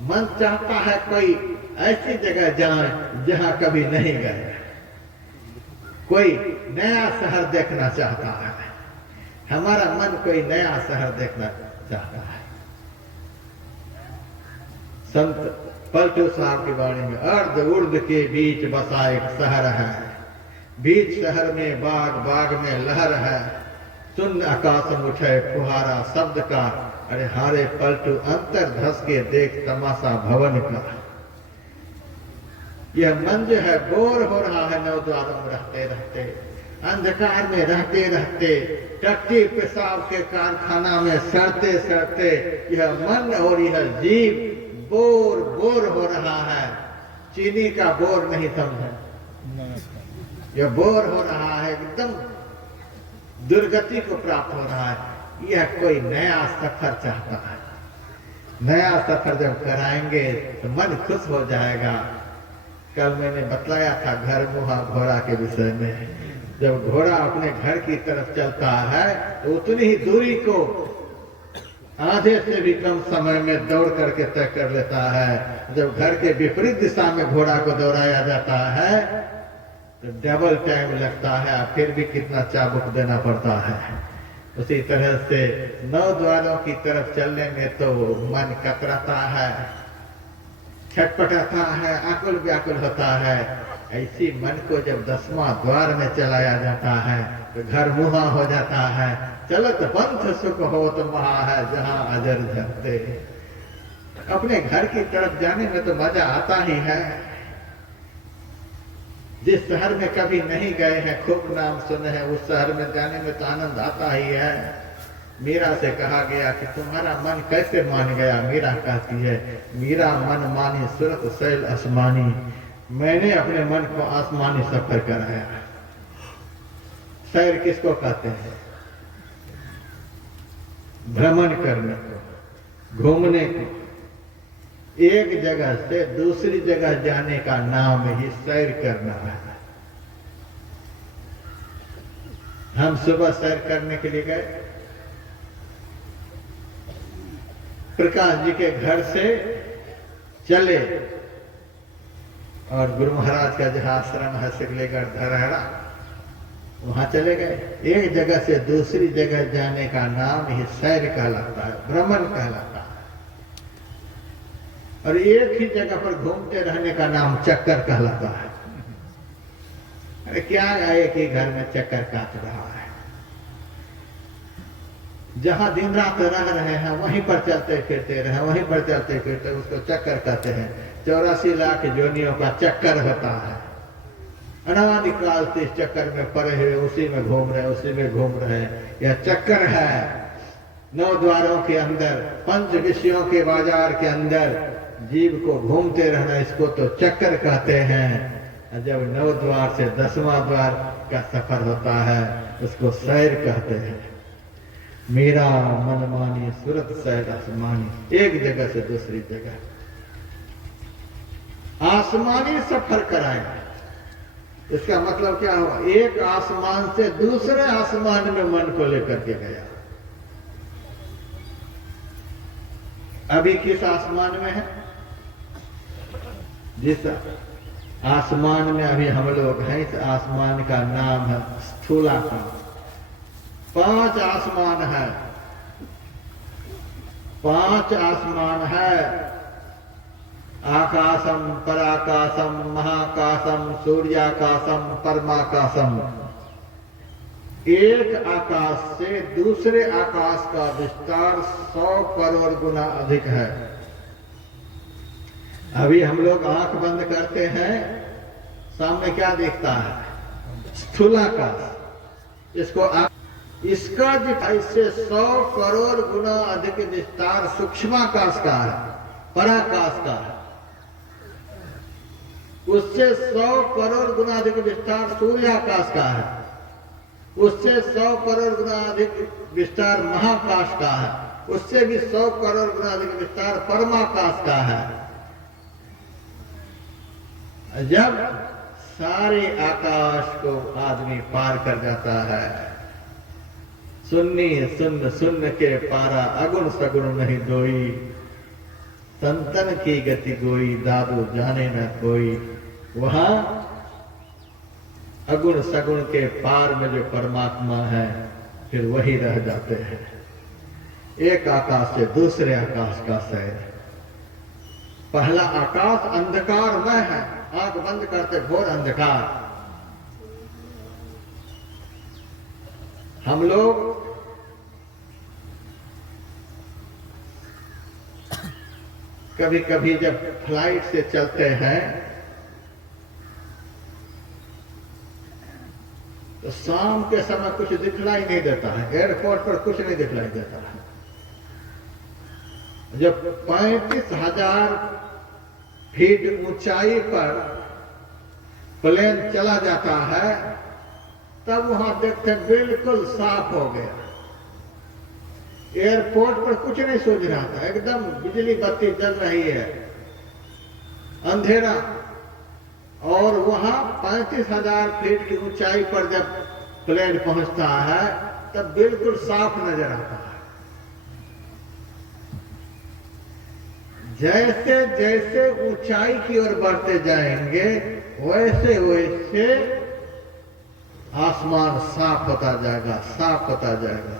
मन चाहता है कोई ऐसी जगह जाए जहां कभी नहीं गए, कोई नया शहर देखना चाहता है। हमारा मन कोई नया शहर देखना चाहता है। संत पलटू साहब की वाणी में, अर्ध उर्ध के बीच बसा एक शहर है, बीच शहर में बाग, बाग में लहर है, सुन आकाश में उठे फुहारा शब्द का, अरे हारे पलटू अंतर धस के देख तमाशा भवन का। यह मन जो है बोर हो रहा है 9 द्वारों में रहते रहते, अंधकार में रहते रहते, टट्टी पेशाब के कारखाना में सड़ते सड़ते यह मन और यह जीव बोर बोर हो रहा है। चीनी का बोर नहीं समझे, यह बोर हो रहा है, एकदम दुर्गति को प्राप्त हो रहा है। यह कोई नया सफर चाहता है। नया सफर जब कराएंगे तो मन खुश हो जाएगा। कल मैंने बतलाया था घर मुहा घोड़ा के विषय में। जब घोड़ा अपने घर की तरफ चलता है तो उतनी ही दूरी को आधे से भी कम समय में दौड़ करके तय कर लेता है। जब घर के विपरीत दिशा में घोड़ा को दौड़ाया जाता है तो डबल टाइम लगता है, फिर भी कितना चाबुक देना पड़ता है। उसी तरह से 9 द्वारों की तरफ चलने में तो मन कतराता है, छटपटाता है, आकुल व्याकुल होता है। ऐसी मन को जब 10वां द्वार में चलाया जाता है तो घर मुहा हो जाता है। चलत पंथ सुख होत महा है जहां अजर झरते। अपने घर की तरफ जाने में तो मजा आता ही है। जिस शहर में कभी नहीं गए हैं, खूब नाम सुने हैं, उस शहर में जाने में तो आनंद आता ही है। मीरा से कहा गया कि तुम्हारा मन कैसे मान गया? मीरा कहती है, मीरा मन मानी सुरत शैल आसमानी। मैंने अपने मन को आसमानी सफर कराया। सैर किसको कहते हैं? भ्रमण करने को, घूमने को, एक जगह से दूसरी जगह जाने का नाम ही सैर करना है। हम सुबह सैर करने के लिए गए। प्रकाश जी के घर से चले और गुरु महाराज का जहां आश्रम है सिरलेगढ़ धरहरा, वहां चले गए। एक जगह से दूसरी जगह जाने का नाम ही सैर कहलाता है, भ्रमण कहलाता है। और एक ही जगह पर घूमते रहने का नाम चक्कर कहलाता है। अरे क्या एक ही घर में चक्कर काट रहा है? जहां दिन रात रह रहे हैं वहीं पर चलते फिरते रहे, वहीं पर चलते फिरते, उसको चक्कर कहते हैं। 84 लाख जोनियों का चक्कर होता है। अनादिकाल से इस चक्कर में पड़े हुए, उसी में घूम रहे, उसी में घूम रहे। यह चक्कर है 9 द्वारों के अंदर, 5 विषयों के बाजार के अंदर जीव को घूमते रहना, इसको तो चक्कर कहते हैं। जब 9 द्वार से 10वां द्वार का सफर होता है उसको सैर कहते हैं। मेरा मन मानी सुरत सैर आसमानी, एक जगह से दूसरी जगह आसमानी सफर कराएंगे। इसका मतलब क्या हुआ? एक आसमान से दूसरे आसमान में मन को लेकर के गया। अभी किस आसमान में है? जिस आसमान में अभी हम लोग हैं, इस आसमान का नाम है स्थूलाकाश। 5 आसमान है, 5 आसमान है। आकाशम पराकाशम महाकाशम सूर्याकाशम परमाकाशम। एक आकाश से दूसरे आकाश का विस्तार 100 करोड़ गुना अधिक है। अभी हम लोग आंख बंद करते हैं, सामने क्या दिखता है? स्थूलाकाश। इसका इससे 100 करोड़ गुना अधिक विस्तार सूक्ष्माकाश का है, पराकाश का है। उससे 100 करोड़ गुना अधिक विस्तार सूर्याकाश का है। उससे 100 करोड़ गुना अधिक विस्तार महाकाश का है। उससे भी 100 करोड़ गुना अधिक विस्तार परमाकाश का है। जब सारे आकाश को आदमी पार कर जाता है, सुन्नी सुन्न सुन्न के पारा अगुण सगुण नहीं दोई, संतन की गति गोई दादू जाने न कोई। वहां अगुण सगुण के पार में जो परमात्मा है, फिर वही रह जाते हैं। एक आकाश से दूसरे आकाश का सैर। पहला आकाश अंधकारमय है, आंख बंद करते घोर अंधकार। हम लोग कभी कभी जब फ्लाइट से चलते हैं तो शाम के समय कुछ दिखलाई नहीं देता है, एयरपोर्ट पर कुछ नहीं दिखलाई देता है। जब 35,000 फीट ऊंचाई पर प्लेन चला जाता है, तब वहां देखते हैं बिल्कुल साफ हो गया। एयरपोर्ट पर कुछ नहीं सूझ रहा था, एकदम बिजली बत्ती जल रही है, अंधेरा। और वहां 35,000 फीट की ऊंचाई पर जब प्लेन पहुंचता है, तब बिल्कुल साफ नजर आता है। जैसे जैसे ऊंचाई की ओर बढ़ते जाएंगे, वैसे वैसे आसमान साफ होता जाएगा, साफ होता जाएगा।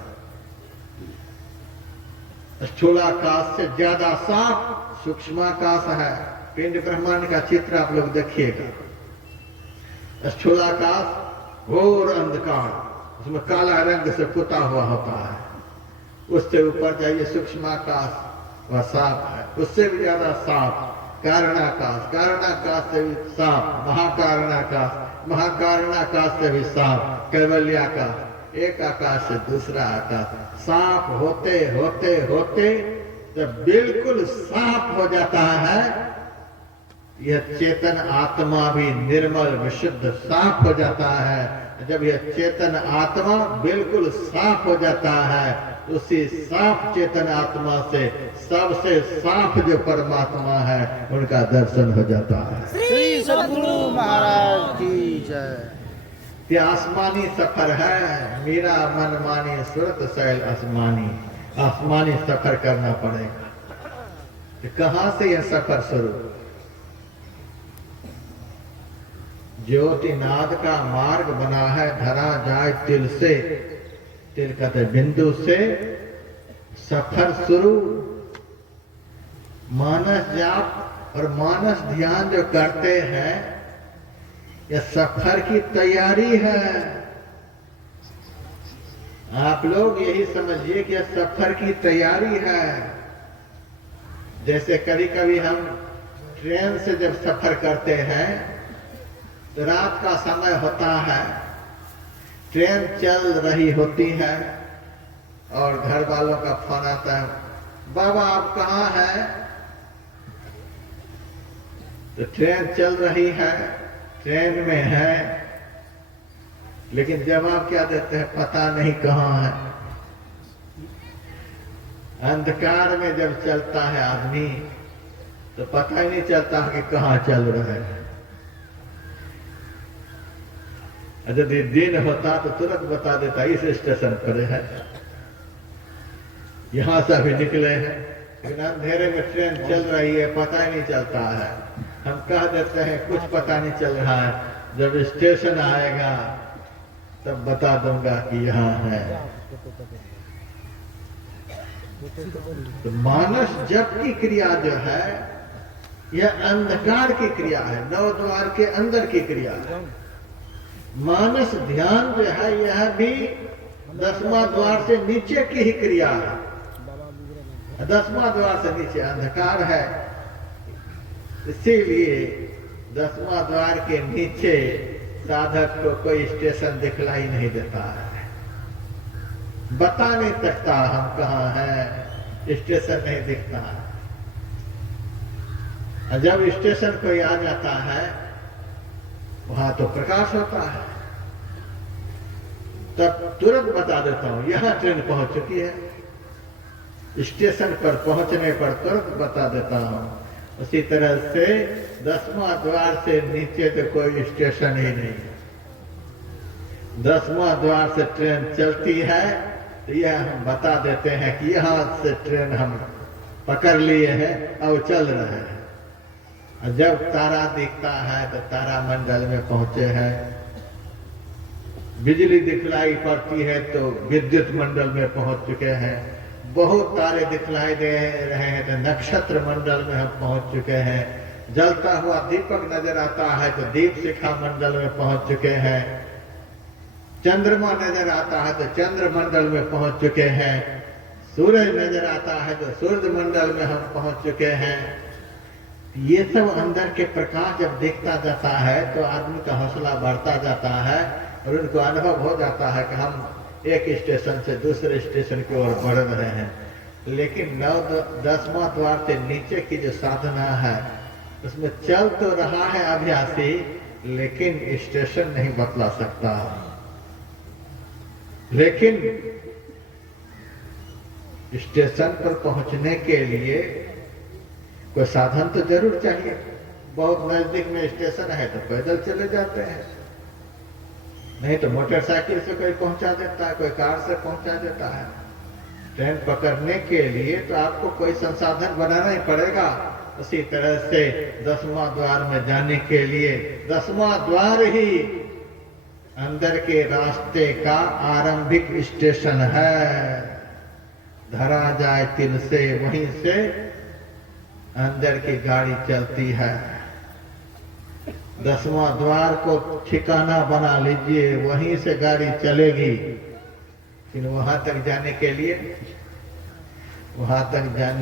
स्थूलाकाश से ज्यादा साफ सूक्ष्माकाश है। पिंड ब्रह्मांड का चित्र आप लोग देखिएगा। स्थूलाकाश घोर अंधकार, उसमें काला रंग से पुता हुआ होता है। उससे ऊपर जाइए सूक्ष्माकाश, वह साफ है। उससे भी ज्यादा साफ कारणाकाश, कारणाकाश से भी साफ महाकारणाकाश, महाकारणाकाश से भी साफ कैवल्याकाश। एक आकाश से दूसरा आकाश साफ होते होते होते जब बिल्कुल साफ हो जाता है, यह चेतन आत्मा भी निर्मल विशुद्ध साफ हो जाता है। जब यह चेतन आत्मा बिल्कुल साफ हो जाता है, उसी साफ चेतन आत्मा से सबसे साफ जो परमात्मा है, उनका दर्शन हो जाता है। श्री सद्गुरु महाराज की जय। ये आसमानी सफर है, मेरा मन मानी सुरत शैल आसमानी। आसमानी सफर करना पड़ेगा। तो कहां से यह सफर शुरू? ज्योतिनाद का मार्ग बना है, धरा जाए तिल से, तिल कहते बिंदु से सफर शुरू। मानस जाप और मानस ध्यान जो करते हैं, यह सफर की तैयारी है। आप लोग यही समझिए कि यह सफर की तैयारी है। जैसे कभी कभी हम ट्रेन से जब सफर करते हैं, तो रात का समय होता है, ट्रेन चल रही होती है और घर वालों का फोन आता है, बाबा आप कहाँ हैं? तो ट्रेन चल रही है, ट्रेन में है, लेकिन जवाब क्या देते हैं? पता नहीं कहाँ है। अंधकार में जब चलता है आदमी, तो पता ही नहीं चलता कि कहाँ चल रहा है। यदि दिन होता तो तुरंत बता देता इस स्टेशन पर है, यहां से भी निकले हैं। लेकिन अंधेरे में ट्रेन चल रही है, पता ही नहीं चलता है। हम कह देते हैं कुछ पता नहीं चल रहा है, जब स्टेशन आएगा तब बता दूंगा कि यहाँ है। तो मानस जप की क्रिया जो है, यह अंधकार की क्रिया है, नौ द्वार के अंदर की क्रिया है। मानस ध्यान जो है यह भी 10वां द्वार से नीचे की ही क्रिया है। 10वां द्वार से नीचे अंधकार है, इसीलिए 10वां द्वार के नीचे साधक को कोई स्टेशन दिखलाई नहीं देता है, बता नहीं सकता हम कहाँ हैं, स्टेशन नहीं दिखता है। और जब स्टेशन कोई आ जाता है वहां तो प्रकाश होता है, तब तुरंत बता देता हूं यहाँ ट्रेन पहुंच चुकी है। स्टेशन पर पहुंचने पर तुरंत बता देता हूं। उसी तरह से 10वां द्वार से नीचे तो कोई स्टेशन ही नहीं है। 10वां द्वार से ट्रेन चलती है तो यह हम बता देते हैं कि यहाँ से ट्रेन हम पकड़ लिए हैं, अब चल रहे हैं। और जब तारा दिखता है तो तारा मंडल में पहुंचे हैं, बिजली दिखलाई पड़ती है तो विद्युत मंडल में पहुंच चुके हैं, बहुत तारे दिखलाई दे रहे हैं तो नक्षत्र मंडल में हम पहुंच चुके हैं, जलता हुआ दीपक नजर आता है तो दीप शिखा मंडल में पहुंच चुके हैं, चंद्रमा नजर आता है तो चंद्र मंडल में पहुंच चुके हैं, सूरज नजर आता है तो सूर्य मंडल में हम पहुंच चुके हैं। ये सब अंदर के प्रकाश जब देखता जाता है तो आदमी का हौसला बढ़ता जाता है और उनको अनुभव हो जाता है कि हम एक स्टेशन से दूसरे स्टेशन की ओर बढ़ रहे हैं। लेकिन 9-10वां द्वार से नीचे की जो साधना है उसमें चल तो रहा है अभ्यासी, लेकिन स्टेशन नहीं बतला सकता। लेकिन स्टेशन पर पहुंचने के लिए कोई साधन तो जरूर चाहिए। बहुत नजदीक में स्टेशन है तो पैदल चले जाते हैं, नहीं तो मोटरसाइकिल से कोई पहुंचा देता है, कोई कार से पहुंचा देता है। ट्रेन पकड़ने के लिए तो आपको कोई संसाधन बनाना ही पड़ेगा। उसी तरह से 10वां द्वार में जाने के लिए 10वां द्वार ही अंदर के रास्ते का आरंभिक स्टेशन है। धरा जाए तिल से, वहीं से अंदर की गाड़ी चलती है। 10वां द्वार को ठिकाना बना लीजिए, वहीं से गाड़ी चलेगी। लेकिन वहां तक जाने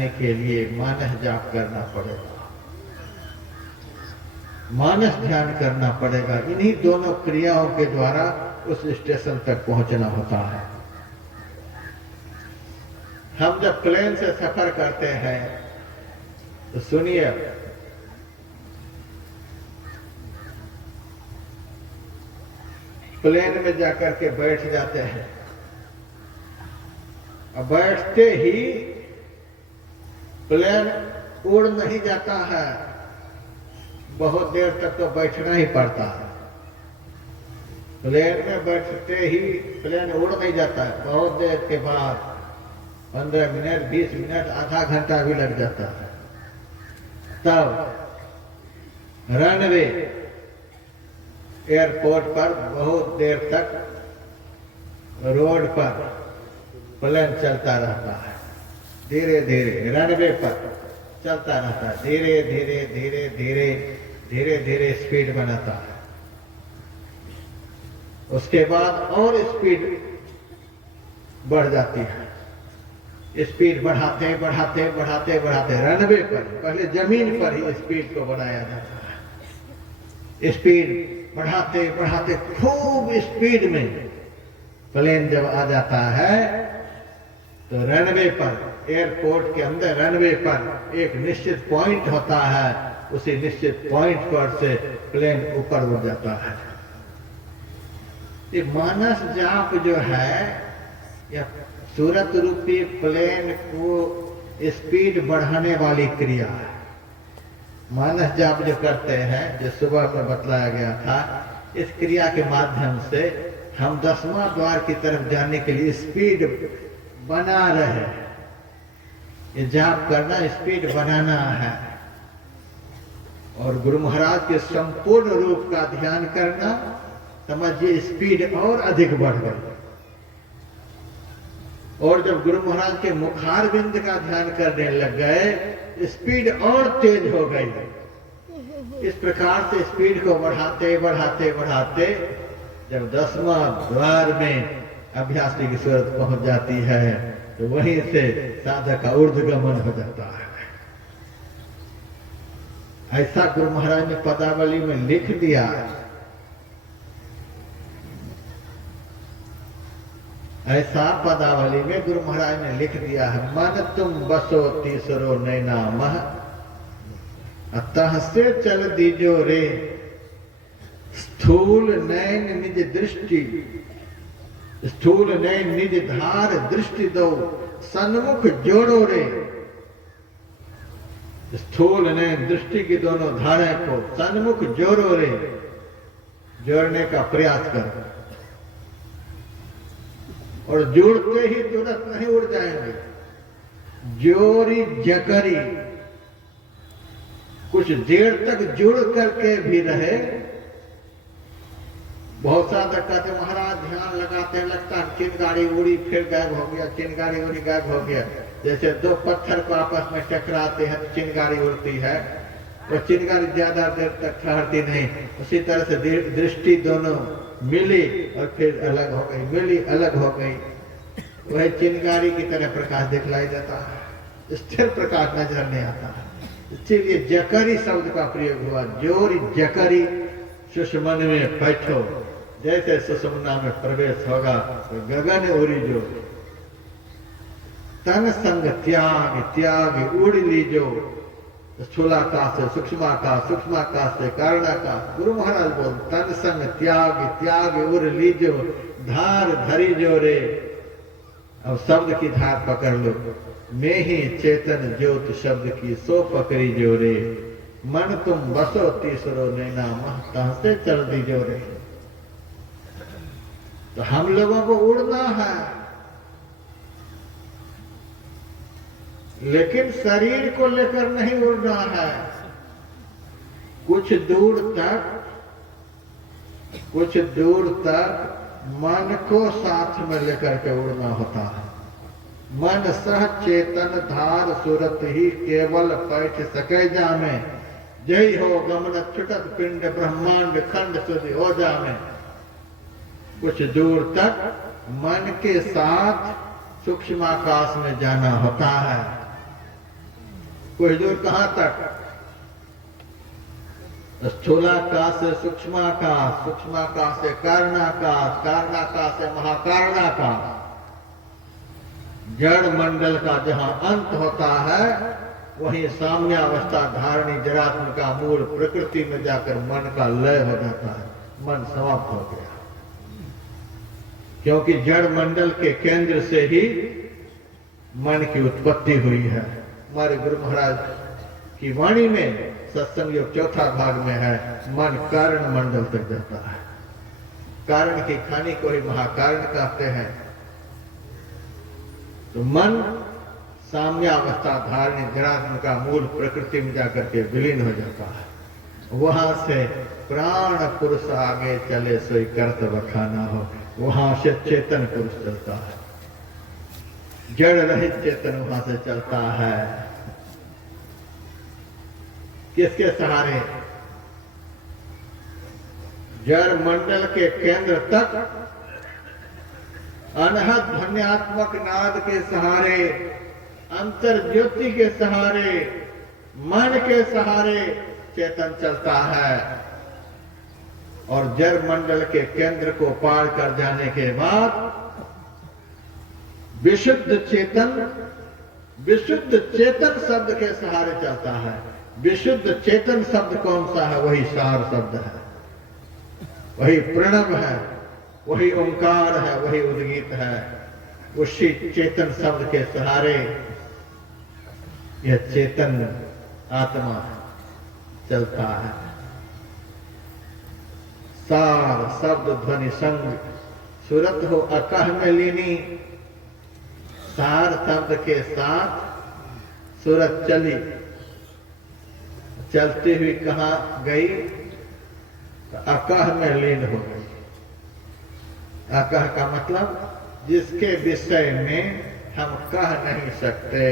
के लिए मानस जाप करना पड़ेगा, मानस ध्यान करना पड़ेगा। इन्हीं दोनों क्रियाओं के द्वारा उस स्टेशन तक पहुंचना होता है। हम जब प्लेन से सफर करते हैं तो सुनिए, प्लेन में जाकर के बैठ जाते हैं और बैठते ही प्लेन उड़ नहीं जाता है, बहुत देर तक तो बैठना ही पड़ता है। प्लेन में बैठते ही प्लेन उड़ नहीं जाता है, बहुत देर के बाद 15 मिनट, 20 मिनट, आधा घंटा भी लग जाता है। तब रनवे एयरपोर्ट पर बहुत देर तक रोड पर प्लेन चलता रहता है, धीरे धीरे रनवे पर चलता रहता है, धीरे धीरे धीरे धीरे धीरे धीरे स्पीड बनाता है। उसके बाद और स्पीड बढ़ जाती है, स्पीड बढ़ाते बढ़ाते बढ़ाते बढ़ाते रनवे पर, पहले जमीन पर ही स्पीड को बढ़ाया जाता है। स्पीड बढ़ाते बढ़ाते खूब स्पीड में प्लेन जब आ जाता है तो रनवे पर, एयरपोर्ट के अंदर रनवे पर एक निश्चित पॉइंट होता है, उसी निश्चित पॉइंट पर से प्लेन ऊपर उड़ जाता है। ये मानस जाप जो है यह सूरत रूपी प्लेन को स्पीड बढ़ाने वाली क्रिया है। मानस जाप जो करते हैं, जो सुबह में बतलाया गया था, इस क्रिया के माध्यम से हम 10वां द्वार की तरफ जाने के लिए स्पीड बना रहे हैं। ये जाप करना स्पीड बनाना है और गुरु महाराज के संपूर्ण रूप का ध्यान करना, समझिए स्पीड और अधिक बढ़ गई। और जब गुरु महाराज के मुखार बिंद का ध्यान करने लग गए, स्पीड और तेज हो गई। इस प्रकार से स्पीड को बढ़ाते बढ़ाते बढ़ाते जब 10वां द्वार में अभ्यासी की सूरत पहुंच जाती है, तो वहीं से साधक का ऊर्ध्वगमन हो जाता है। ऐसा गुरु महाराज ने पदावली में लिख दिया। ऐसा पदावली में गुरु महाराज ने लिख दिया है, मन तुम बसो तीसरो नैना मह, अतः से चल दीजो रे, स्थूल नैन निज दृष्टि, स्थूल नैन निज धार दृष्टि दो, सन्मुख जोड़ो रे। स्थूल नैन दृष्टि की दोनों धारें को सन्मुख जोड़ो रे, जोड़ने का प्रयास करो। और जोड़ते ही तुरंत नहीं उड़ जाएंगे, जोरी जकरी, कुछ देर तक जुड़ करके भी रहे। बहुत साधक कहते महाराज ध्यान लगाते हैं, लगता है चिंगारी उड़ी फिर गायब हो गया, चिंगारी उड़ी गायब हो गया। जैसे दो पत्थर को आपस में टकराते हैं तो चिंगारी उड़ती है, और चिंगारी ज्यादा देर तक ठहरती नहीं। उसी तरह से दृष्टि दोनों मिली और फिर अलग हो गई, मिली अलग हो गई। वह चिंगारी की तरह प्रकाश दिखलाई देता है, स्थिर प्रकाश नजर नहीं आता है। इसीलिए जकरी शब्द का प्रयोग हुआ, जोरी जकरी सुषमन में बैठो। जैसे सुषमना में प्रवेश होगा तो गगन उड़ी जो, तन संग त्याग त्याग उड़ लीजो, स्थूलाकाश से सूक्ष्माकाश, सूक्ष्माकाश से कारणाकाश। गुरु महाराज बोल, तन संग त्याग त्याग उड़ लीजो, धार धरी जो रे। अब शब्द की धार पकड़ लो, मैं ही चेतन ज्योत शब्द की सो पकड़ी जो रे, मन तुम बसो तीसरो नैना मह, कहां से चल दी जो रे। तो हम लोगों को उड़ना है, लेकिन शरीर को लेकर नहीं उड़ना है। कुछ दूर तक मन को साथ में लेकर के उड़ना होता है। मन सह चेतन धार सूरत ही केवल बैठ सके जामे, जय हो गमन छुटत पिंड ब्रह्मांड खंड सुधि हो जामे। कुछ दूर तक मन के साथ सूक्ष्माकाश में जाना होता है। कुछ दूर कहां तक? स्थूलाकाश से सूक्ष्माकाश, सूक्ष्माकाश से कारणाकाश, कारणाकाश से महाकारणाकाश। जड़ मंडल का जहां अंत होता है, वहीं साम्यावस्था धारणी जड़ात्मिका मूल प्रकृति में जाकर मन का लय हो जाता है, मन समाप्त हो गया। क्योंकि जड़ मंडल के केंद्र से ही मन की उत्पत्ति हुई है। हमारे गुरु महाराज की वाणी में सत्संग योग चौथा भाग में है, मन कारण मंडल तक जाता है। कारण की खानी को ही महाकारण कहते हैं। तो मन साम्यावस्था धारणी जड़ात्मिका मूल प्रकृति में जाकर के विलीन हो जाता है। वहां से प्राण पुरुष आगे चले सोई कर्त बखाना हो, वहां से चेतन पुरुष चलता है। जड़ रहित चेतन वहां से चलता है। किसके सहारे? जड़ मंडल के केंद्र तक अनहद ध्वन्यात्मक नाद के सहारे, अंतर ज्योति के सहारे, मन के सहारे चेतन चलता है। और जड़ मंडल के केंद्र को पार कर जाने के बाद विशुद्ध चेतन शब्द के सहारे चलता है। विशुद्ध चेतन शब्द कौन सा है? वही सार शब्द है, वही प्रणव है, वही ओंकार है, वही उद्गीत है। उसी चेतन शब्द के सहारे यह चेतन आत्मा चलता है। सार शब्द ध्वनि संग सूरत हो अकह में लीनी। सार शब्द के साथ सूरत चली, चलती हुई कहां गई? अकह में लीन हो गई। अकह का मतलब जिसके विषय में हम कह नहीं सकते।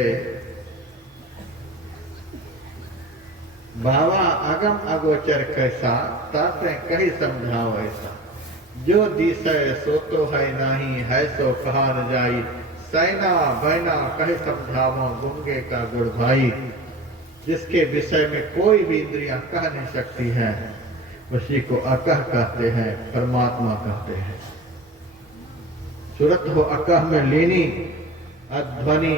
बाबा अगम अगोचर कैसा, ताते कही समझाओ ऐसा। जो दिशय सो तो है नहीं, है सो कहा न जाई। सैना बैना कहे समझाओ, गुंगे का गुड़ भाई। जिसके विषय में कोई भी इंद्रियां कह नहीं सकती है, उसी को अकह कहते हैं, परमात्मा कहते हैं। सूरत हो अकह में लीनी, अध्वनि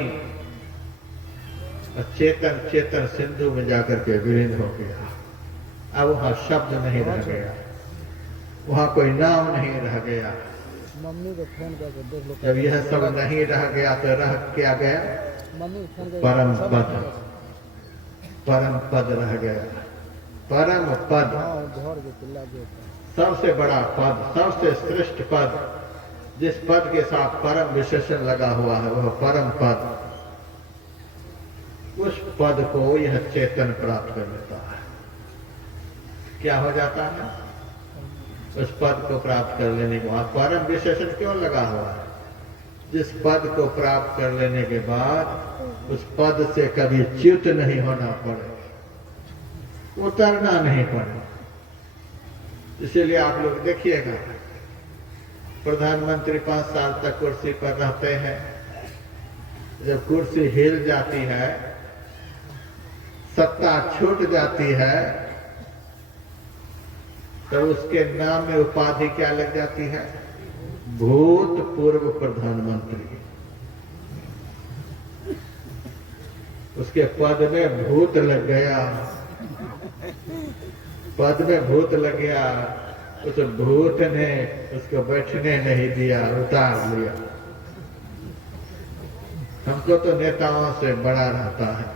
चेतन चेतन सिंधु में जाकर के विलीन हो गया। अब वहां शब्द नहीं रह गया, वहां कोई नाम नहीं रह गया। मम्मी को फोन करके देख लो। जब यह सब नहीं रह गया तो रह क्या गया? मम्मी फोन करके परम पद, परम पद रह गया। परम पद घर के चिल्ला के सबसे बड़ा पद, सबसे श्रेष्ठ पद, जिस पद के साथ परम विशेषण लगा हुआ है वह परम पद। उस पद को यह चेतन प्राप्त कर लेता है। क्या हो जाता है? उस पद को प्राप्त कर लेने के बाद परम विशेषण क्यों लगा हुआ है? जिस पद को प्राप्त कर लेने के बाद उस पद से कभी च्युत नहीं होना पड़े, उतरना नहीं पड़े। इसीलिए आप लोग देखिएगा, प्रधानमंत्री 5 साल तक कुर्सी पर रहते हैं। जब कुर्सी हिल जाती है, सत्ता छूट जाती है, तो उसके नाम में उपाधि क्या लग जाती है? भूतपूर्व प्रधानमंत्री। उसके पद में भूत लग गया, पद में भूत लग गया। उस भूत ने उसको बैठने नहीं दिया, उतार लिया। हमको तो नेताओं से बड़ा रहता है।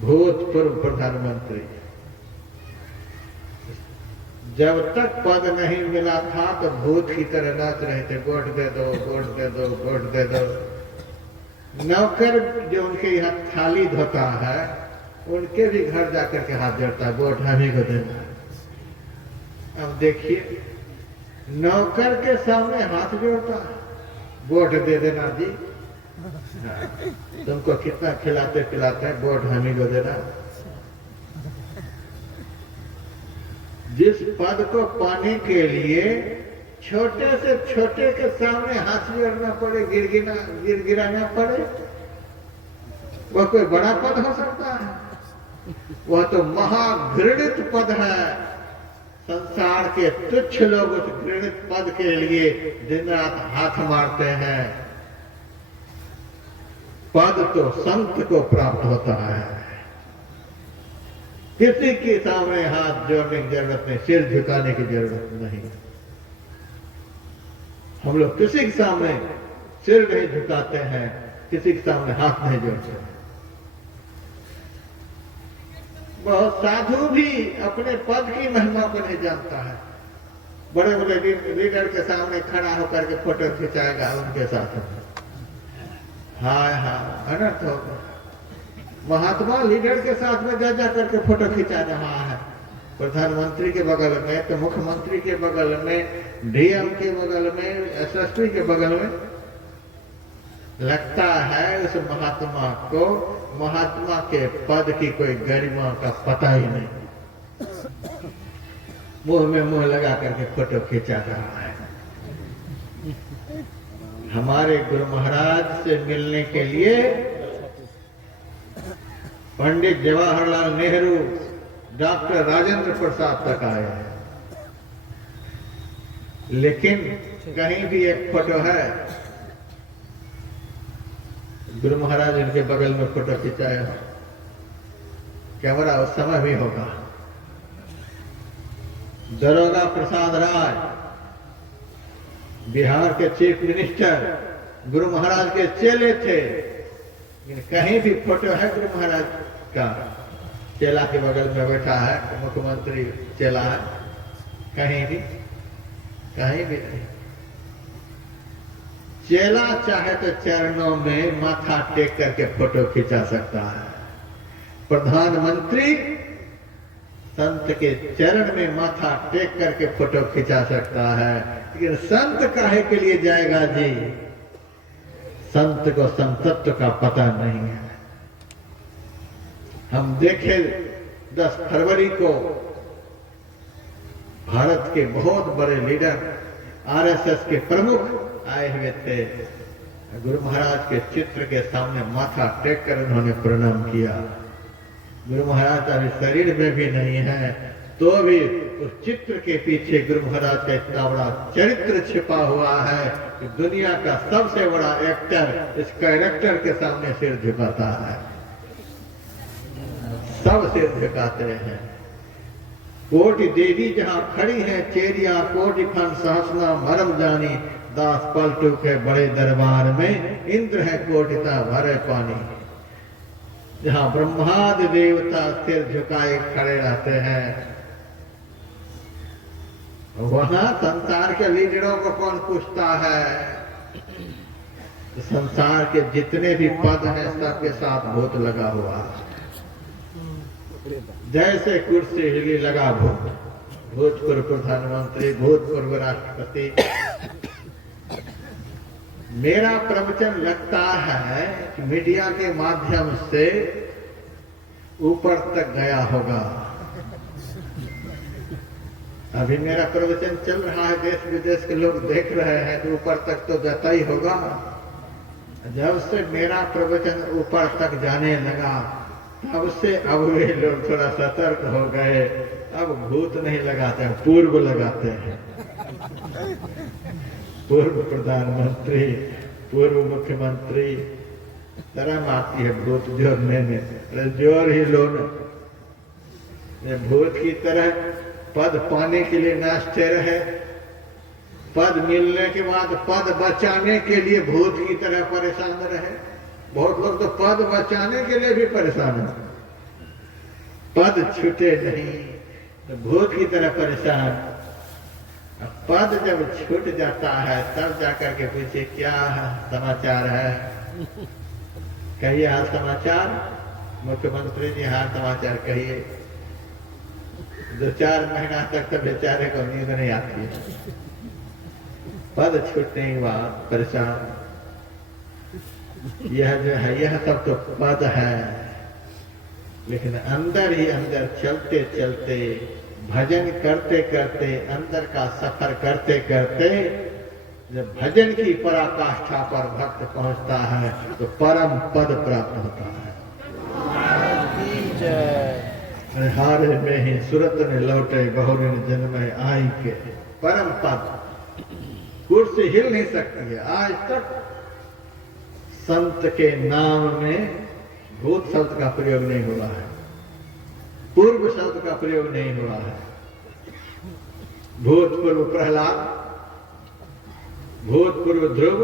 भूतपूर्व प्रधानमंत्री, जब तक पद नहीं मिला था तो भूत की तरह नाच रहे थे, वोट दे दो, वोट दे दो, वोट दे दो। नौकर जो उनके यहाँ थाली धोता है, उनके भी घर जाकर के हाथ जोड़ता है, वोट हमें को देना है। अब देखिए, नौकर के सामने हाथ जोड़ता है, वोट दे देना जी। तुमको कितना खिलाते पिलाते हैं, वोट हमें को देना। जिस पद को पाने के लिए छोटे से छोटे के सामने हाथ जोड़ना पड़े, गिड़गिड़ाना पड़े, वह कोई बड़ा पद हो सकता है? वह तो महाघृणित पद है। संसार के तुच्छ लोग उस घृणित पद के लिए दिन रात हाथ मारते हैं। पद तो संत को प्राप्त होता है। किसी के सामने हाथ जोड़ने की जरूरत नहीं, सिर झुकाने की जरूरत नहीं। हम लोग किसी के सामने सिर नहीं झुकाते हैं, किसी के सामने हाथ नहीं जोड़ते। बहुत साधु भी अपने पद की महिमा को नहीं जानता है। बड़े बड़े लीडर के सामने खड़ा होकर के फोटो खिंचाएगा उनके साथ। हाय हाय अनर्थ होगा। महात्मा लीडर के साथ में जा करके फोटो खिंचा रहा है। प्रधानमंत्री के बगल में, तो मुख्यमंत्री के बगल में, डीएम के बगल में, एसएसपी के बगल में। लगता है उस महात्मा को महात्मा के पद की कोई गरिमा का पता ही नहीं। मुंह में मुंह लगा करके फोटो खींचा रहा है। हमारे गुरु महाराज से मिलने के लिए पंडित जवाहरलाल नेहरू, डॉक्टर राजेंद्र प्रसाद तक आए हैं, लेकिन कहीं भी एक फोटो है गुरु महाराज इनके बगल में फोटो खिंचाया। कैमरा उस समय भी होगा। दरोगा प्रसाद राय, बिहार के चीफ मिनिस्टर, गुरु महाराज के चेले थे, लेकिन कहीं भी फोटो है गुरु महाराज का? चेला के बगल में बैठा है, मुख्यमंत्री चेला है, कहीं भी नहीं। चेला चाहे तो चरणों में माथा टेक करके फोटो खिंचा सकता है। प्रधानमंत्री संत के चरण में माथा टेक करके फोटो खिंचा सकता है, लेकिन संत काहे के लिए जाएगा जी? संत को संतत्व का पता नहीं है। हम देखे 10 फरवरी को भारत के बहुत बड़े लीडर आरएसएस के प्रमुख आए हुए थे। गुरु महाराज के चित्र के सामने माथा टेक कर उन्होंने प्रणाम किया। गुरु महाराज अभी शरीर में भी नहीं है, तो भी उस चित्र के पीछे गुरु महाराज का इतना बड़ा चरित्र छिपा हुआ है कि दुनिया का सबसे बड़ा एक्टर इस कैरेक्टर के सामने सिर झुकाता है। सब सिर झुकाते हैं। कोटि देवी जहाँ खड़ी है चेरिया, कोटि खन सहसना मरम जानी, दास पलटू के बड़े दरबार में इंद्र है कोटिता भरे पानी। जहाँ ब्रह्मादि देवता सिर झुकाए खड़े रहते हैं, वहां संसार के लीडरों को कौन पूछता है? संसार के जितने भी पद हैं सबके साथ भूत लगा हुआ है। जैसे कुर्सी हिली लगा भूत, भूतपूर्व प्रधानमंत्री, भूतपूर्व राष्ट्रपति। मेरा प्रवचन लगता है कि मीडिया के माध्यम से ऊपर तक गया होगा। अभी मेरा प्रवचन चल रहा है, देश विदेश के लोग देख रहे हैं, तो ऊपर तक तो जाता ही होगा। जब से मेरा प्रवचन ऊपर तक जाने लगा, तब से अब वे लोग थोड़ा सतर्क हो गए। अब भूत नहीं लगाते हैं, पूर्व लगाते हैं। पूर्व प्रधानमंत्री, पूर्व मुख्यमंत्री, शर्म आती है भूत जोड़ने में। जोर ही लो न। भूत की तरह पद पाने के लिए नाचते रहे, पद मिलने के बाद पद बचाने के लिए भूत की तरह परेशान रहे। बहुत लोग तो पद बचाने के लिए भी परेशान है, पद छूटे नहीं तो भूत की तरह परेशान। पद जब छूट जाता है तब जाकर के पूछे क्या समाचार है, कहिए हाल समाचार। मुख्यमंत्री जी हाल समाचार कहिए। 2-4 महीना तक तो बेचारे को नींद नहीं आती है, पद छूटने के बाद परेशान। यह जो है यह सब तो पद है, लेकिन अंदर ही अंदर चलते चलते, भजन करते करते, अंदर का सफर करते करते, जब भजन की पराकाष्ठा पर भक्त पहुंचता है तो परम पद प्राप्त होता है। हारे में ही सुरत ने लौटे, बहुरिन जन्म आई के। परम पद कुर्सी हिल नहीं सकती है। आज तक संत के नाम में भूत शब्द का प्रयोग नहीं हुआ है, पूर्व शब्द का प्रयोग नहीं हुआ है। भूतपूर्व प्रहलाद, भूतपूर्व ध्रुव,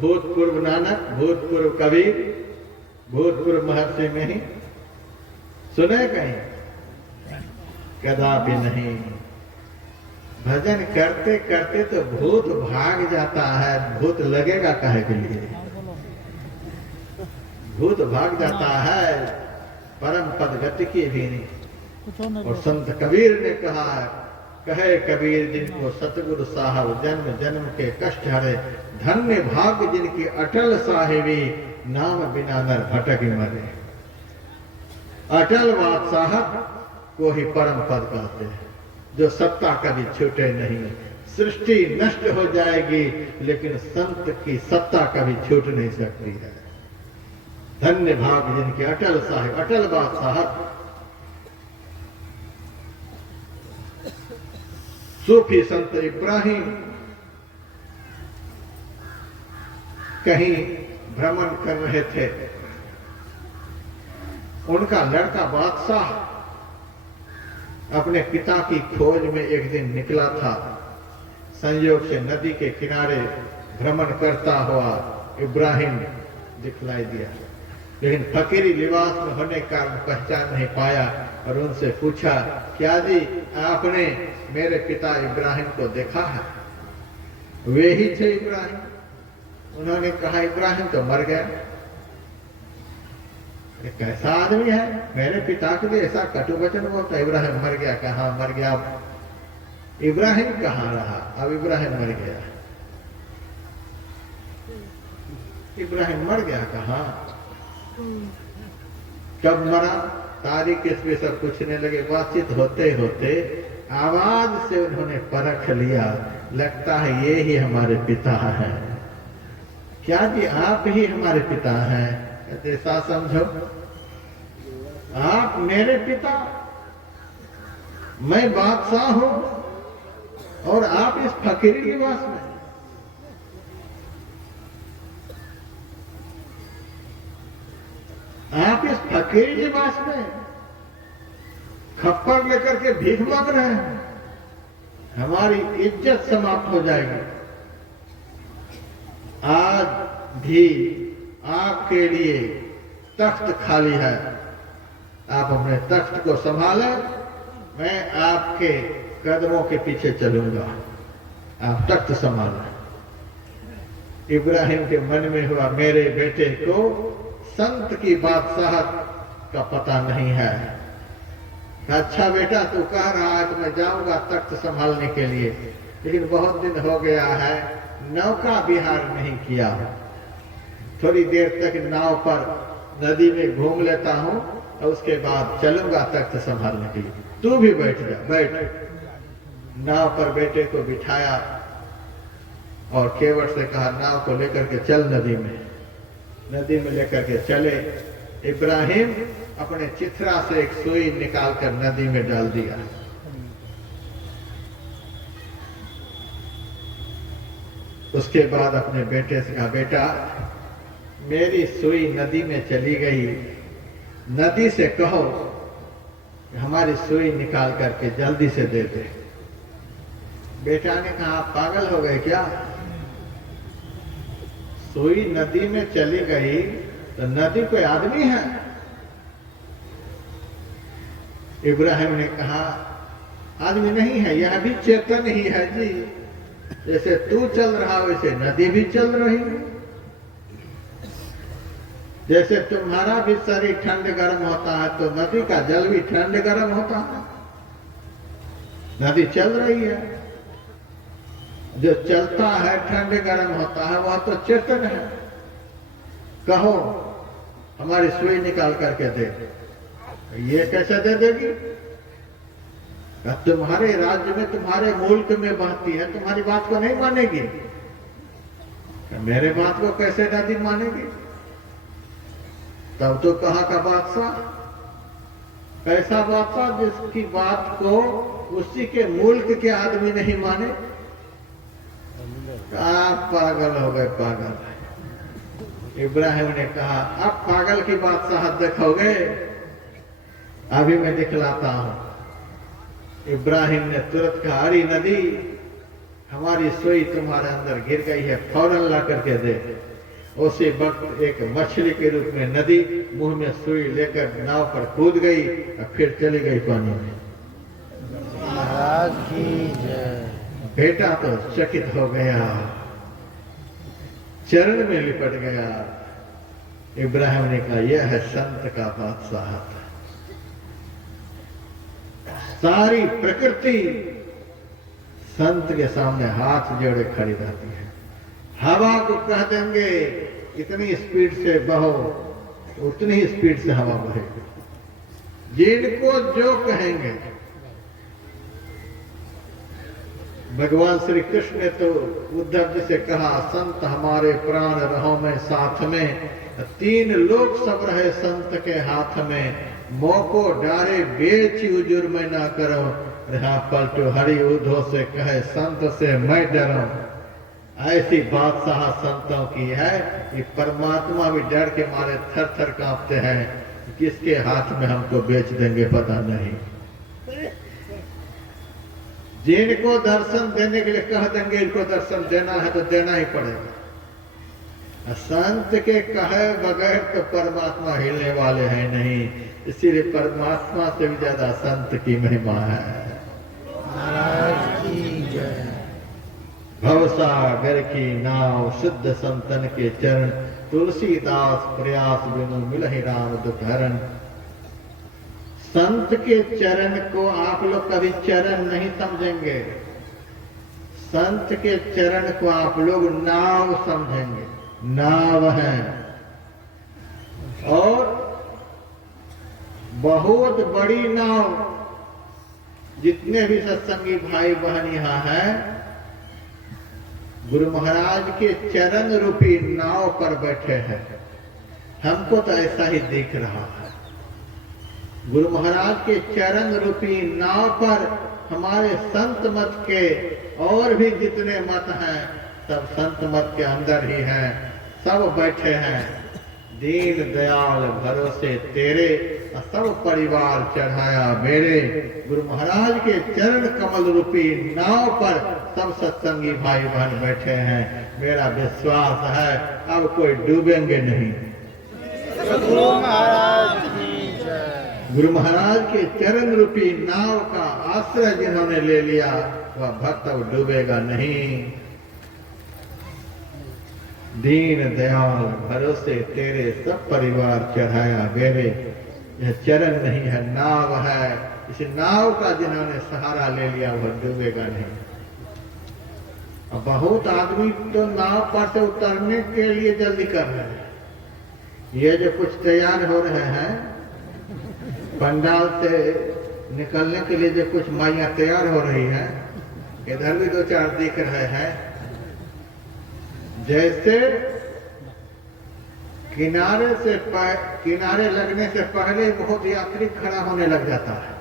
भूतपूर्व नानक, भूतपूर्व कबीर, भूतपूर्व महर्षि में ही सुने कहीं? कदापि नहीं। भजन करते करते तो भूत भाग जाता है, भूत लगेगा काहे के लिए? भूत भाग जाता है, परम पद गति की भी नहीं। और संत कबीर ने कहा है, कहे कबीर जिनको सतगुरु साहब जन्म जन्म के कष्ट हरे, धन्य भाग्य जिनकी अटल साहिबी, नाम बिना नर भटक मरे। अटल बादशाह को ही परम पद कहते हैं, जो सत्ता कभी छूटे नहीं। सृष्टि नष्ट हो जाएगी लेकिन संत की सत्ता कभी छूट नहीं सकती है। धन्य भाग जिनके अटल साहिब, अटल बादशाह। सूफी संत इब्राहिम कहीं भ्रमण कर रहे थे। उनका लड़का बादशाह अपने पिता की खोज में एक दिन निकला था। संयोग से नदी के किनारे भ्रमण करता हुआ इब्राहिम दिखलाई दिया, लेकिन फकीरी लिबास में होने के कारण पहचान नहीं पाया और उनसे पूछा, क्या जी आपने मेरे पिता इब्राहिम को देखा है? वे ही थे इब्राहिम। उन्होंने कहा, इब्राहिम तो मर गया। ये कैसा आदमी है, मेरे पिता के लिए ऐसा कटु वचन बोलता। इब्राहिम मर गया, कहाँ मर गया, इब्राहिम कहाँ रहा, अब इब्राहिम मर गया, इब्राहिम मर गया कहाँ, कब मरा, तारीख इस पे सब पूछने लगे। बातचीत होते होते आवाज से उन्होंने परख लिया, लगता है ये ही हमारे पिता है। क्या जी आप ही हमारे पिता हैं? कहते ऐसा समझो, आप मेरे पिता, मैं बादशाह हूं और आप इस फकीरी लिबास में। आप इस फकीरी लिबास में खप्पर लेकर के भीख मांग रहे हैं, हमारी इज्जत समाप्त हो जाएगी। आज भी आपके लिए तख्त खाली है, आप अपने तख्त को संभालें, मैं आपके कदमों के पीछे चलूंगा, आप तख्त संभालें। इब्राहिम के मन में हुआ मेरे बेटे को संत की बादशाहत का पता नहीं है। अच्छा बेटा तू कह रहा है कि मैं जाऊंगा तख्त संभालने के लिए, लेकिन बहुत दिन हो गया है नौका विहार नहीं किया, थोड़ी देर तक नाव पर नदी में घूम लेता हूं और उसके बाद चलूंगा तख्त संभालने के लिए, तू भी बैठ जा, बैठ। नाव पर बेटे को बिठाया और केवट से कहा नाव को लेकर के चल नदी में। नदी में लेकर के चले। इब्राहिम अपने चिथरा से एक सुई निकालकर नदी में डाल दिया। उसके बाद अपने बेटे से कहा बेटा मेरी सुई नदी में चली गई, नदी से कहो हमारी सुई निकाल करके जल्दी से दे दे। बेटा ने कहा आप पागल हो गए क्या, सुई नदी में चली गई तो नदी कोई आदमी है। इब्राहिम ने कहा आदमी नहीं है, यह भी चेतन ही है जी, जैसे तू चल रहा वैसे नदी भी चल रही, जैसे तुम्हारा भी शरीर ठंड गर्म होता है तो नदी का जल भी ठंड गर्म होता है, नदी चल रही है, जो चलता है ठंड गर्म होता है वह तो चेतन है। कहो हमारी सुई निकाल करके दे। ये कैसे दे देगी, तुम्हारे राज्य में तुम्हारे मुल्क में बहती है, तुम्हारी बात को नहीं मानेगी, मेरे बात को कैसे नदी मानेगी। तब तो कहा का बादशाह, कैसा बादशाह जिसकी बात को उसी के मुल्क के आदमी नहीं माने। आप पागल हो गए, पागल। इब्राहिम ने कहा अब पागल की बादशाह देखोगे, अभी मैं दिखलाता हूं। इब्राहिम ने तुरंत कहा अरे नदी हमारी सुई तुम्हारे अंदर गिर गई है, फौरन ला करके दे। उसी वक्त एक मछली के रूप में नदी मुंह में सुई लेकर नाव पर कूद गई और फिर चली गई पानी में। महाराज की जय। बेटा तो चकित हो गया, चरण में लिपट गया। इब्राहिम ने कहा यह है संत का बादशाह। सारी प्रकृति संत के सामने हाथ जोड़े खड़ी रहती है। हवा को कह देंगे इतनी स्पीड से बहो, उतनी ही स्पीड से हवा बहेगी। जिनको जो कहेंगे, भगवान श्री कृष्ण ने तो उद्धव जी से कहा संत हमारे प्राण रहो में साथ में, तीन लोग सब रहे संत के हाथ में, मोको डारे बेच उजुर में ना करो, रहा पलटो हरि उद्धव से कहे संत से मैं डरो। ऐसी बादशाह संतों की है कि परमात्मा भी डर के मारे थर थर कांपते हैं, किसके हाथ में हमको बेच देंगे पता नहीं। जिनको दर्शन देने के लिए कह देंगे इनको दर्शन देना है तो देना ही पड़ेगा। संत के कहे बगैर तो परमात्मा हिलने वाले हैं नहीं, इसीलिए परमात्मा से भी ज्यादा संत की महिमा है। महाराज की जय। भवसागर की नाव शुद्ध संतन के चरण, तुलसीदास प्रयास बिनु मिलहि राम दुखहरण। संत के चरण को आप लोग कभी चरण नहीं समझेंगे, संत के चरण को आप लोग नाव समझेंगे, नाव है। और बहुत बड़ी नाव, जितने भी सत्संगी भाई बहन यहाँ हैं, गुरु महाराज के चरण रूपी नाव पर बैठे हैं। हमको तो ऐसा ही दिख रहा है। गुरु महाराज के चरण रूपी नाव पर हमारे संत मत के और भी जितने मत हैं, सब संत मत के अंदर ही हैं, सब बैठे हैं। दीन दयाल भरोसे तेरे, सब परिवार चढ़ाया मेरे। गुरु महाराज के चरण कमल रूपी नाव पर सब सत्संगी भाई बहन बैठे हैं। मेरा विश्वास है अब कोई डूबेंगे नहीं। गुरु महाराज के चरण रूपी नाव का आश्रय जिन्होंने ले लिया, वह भक्त अब डूबेगा नहीं। दीन दयाल भरोसे तेरे, सब परिवार चढ़ाया मेरे। यह चरण नहीं है, नाव है। इस नाव का जिन्होंने सहारा ले लिया वह डूबेगा नहीं। अब बहुत आदमी तो नाव पर से उतरने के लिए जल्दी कर रहे हैं। ये जो कुछ तैयार हो रहे हैं, पंडाल से निकलने के लिए जो कुछ माइयां तैयार हो रही हैं, इधर भी दो चार दिख रहे हैं। जैसे किनारे लगने से पहले बहुत यात्री खड़ा होने लग जाता है।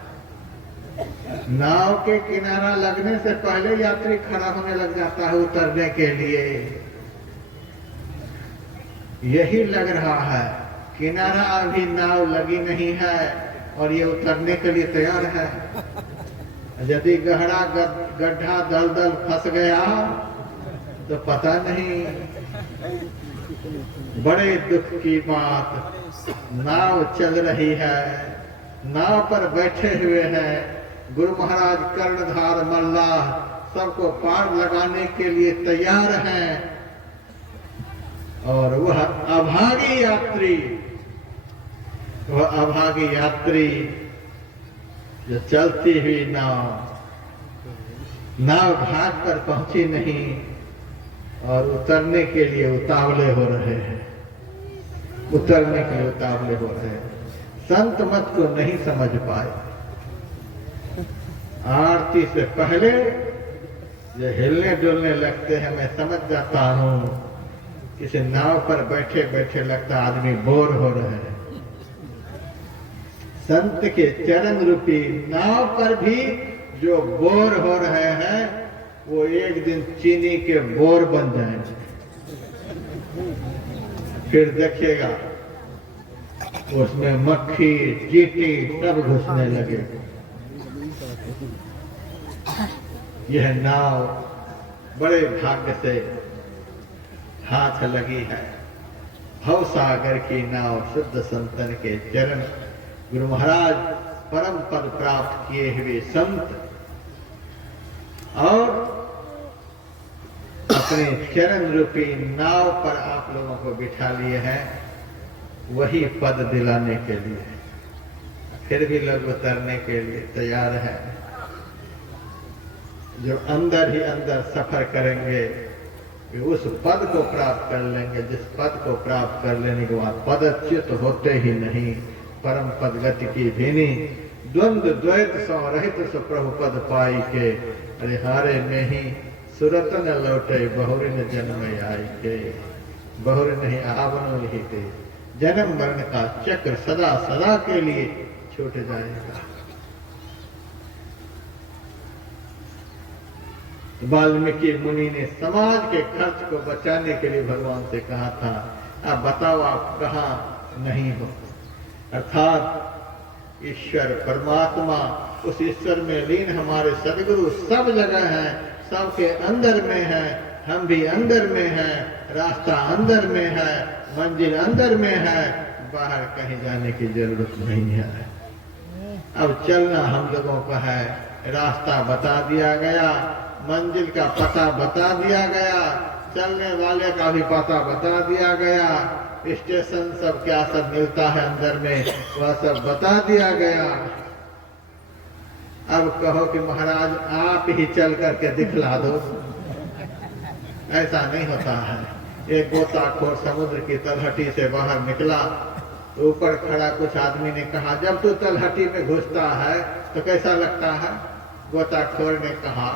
नाव के किनारा लगने से पहले यात्री खड़ा होने लग जाता है उतरने के लिए। यही लग रहा है, किनारा अभी नाव लगी नहीं है और ये उतरने के लिए तैयार है। यदि गहरा गड्ढा दलदल फंस गया तो पता नहीं। बड़े दुख की बात, नाव चल रही है, नाव पर बैठे हुए हैं गुरु महाराज, कर्णधार मल्लाह सबको पार लगाने के लिए तैयार हैं। और वह अभागी यात्री जो चलती हुई नाव घाट पर पहुंची नहीं और उतरने के लिए उतावले हो रहे हैं, उतरने के लिए उतावले हो रहे हैं। संत मत को नहीं समझ पाए। आरती से पहले जो हिलने डुलने लगते हैं, मैं समझ जाता हूँ किसी नाव पर बैठे बैठे लगता आदमी बोर हो रहे हैं। संत के चरण रूपी नाव पर भी जो बोर हो रहे हैं, वो एक दिन चीनी के बोर बन जाएंगे। फिर देखिएगा उसमें मक्खी चींटी सब घुसने लगे। यह नाव बड़े भाग्य से हाथ लगी है। भवसागर की नाव शुद्ध संतन के चरण, गुरु महाराज परम पद प्राप्त किए हुए संत और अपने चरण रूपी नाव पर आप लोगों को बिठा लिए हैं, वही पद दिलाने के लिए। फिर भी लोग उतरने के लिए तैयार है। जो अंदर ही अंदर सफर करेंगे उस पद को प्राप्त कर लेंगे, जिस पद को प्राप्त कर लेने के बाद पदच्युत होते ही नहीं। परम पद गति की भीनी, द्वंद्व द्वैत सौ रहित सो प्रभु पद पाई के। अरे हारे में ही सुरत न लौटे, बहुरी न जन्म आई के। बहुरी नहीं आवनो ही थे, जन्म मरण का चक्र सदा सदा के लिए छूट जाएगा। वाल्मीकि मुनि ने समाज के खर्च को बचाने के लिए भगवान से कहा था, अब बताओ आप कहाँ नहीं हो। अर्थात ईश्वर परमात्मा, उस ईश्वर में लीन हमारे सदगुरु सब जगह हैं, सबके अंदर में है। हम भी अंदर में हैं, रास्ता अंदर में है, मंजिल अंदर में है, बाहर कहीं जाने की जरूरत नहीं है। अब चलना हम लोगों का है, रास्ता बता दिया गया, मंजिल का पता बता दिया गया, चलने वाले का भी पता बता दिया गया, स्टेशन सब क्या सब मिलता है अंदर में वह सब बता दिया गया। अब कहो कि महाराज आप ही चल करके दिखला दो, ऐसा नहीं होता है। एक गोताखोर समुद्र की तलहटी से बाहर निकला, ऊपर खड़ा कुछ आदमी ने कहा, जब तू तलहटी में घुसता है तो कैसा लगता है? गोताखोर ने कहा,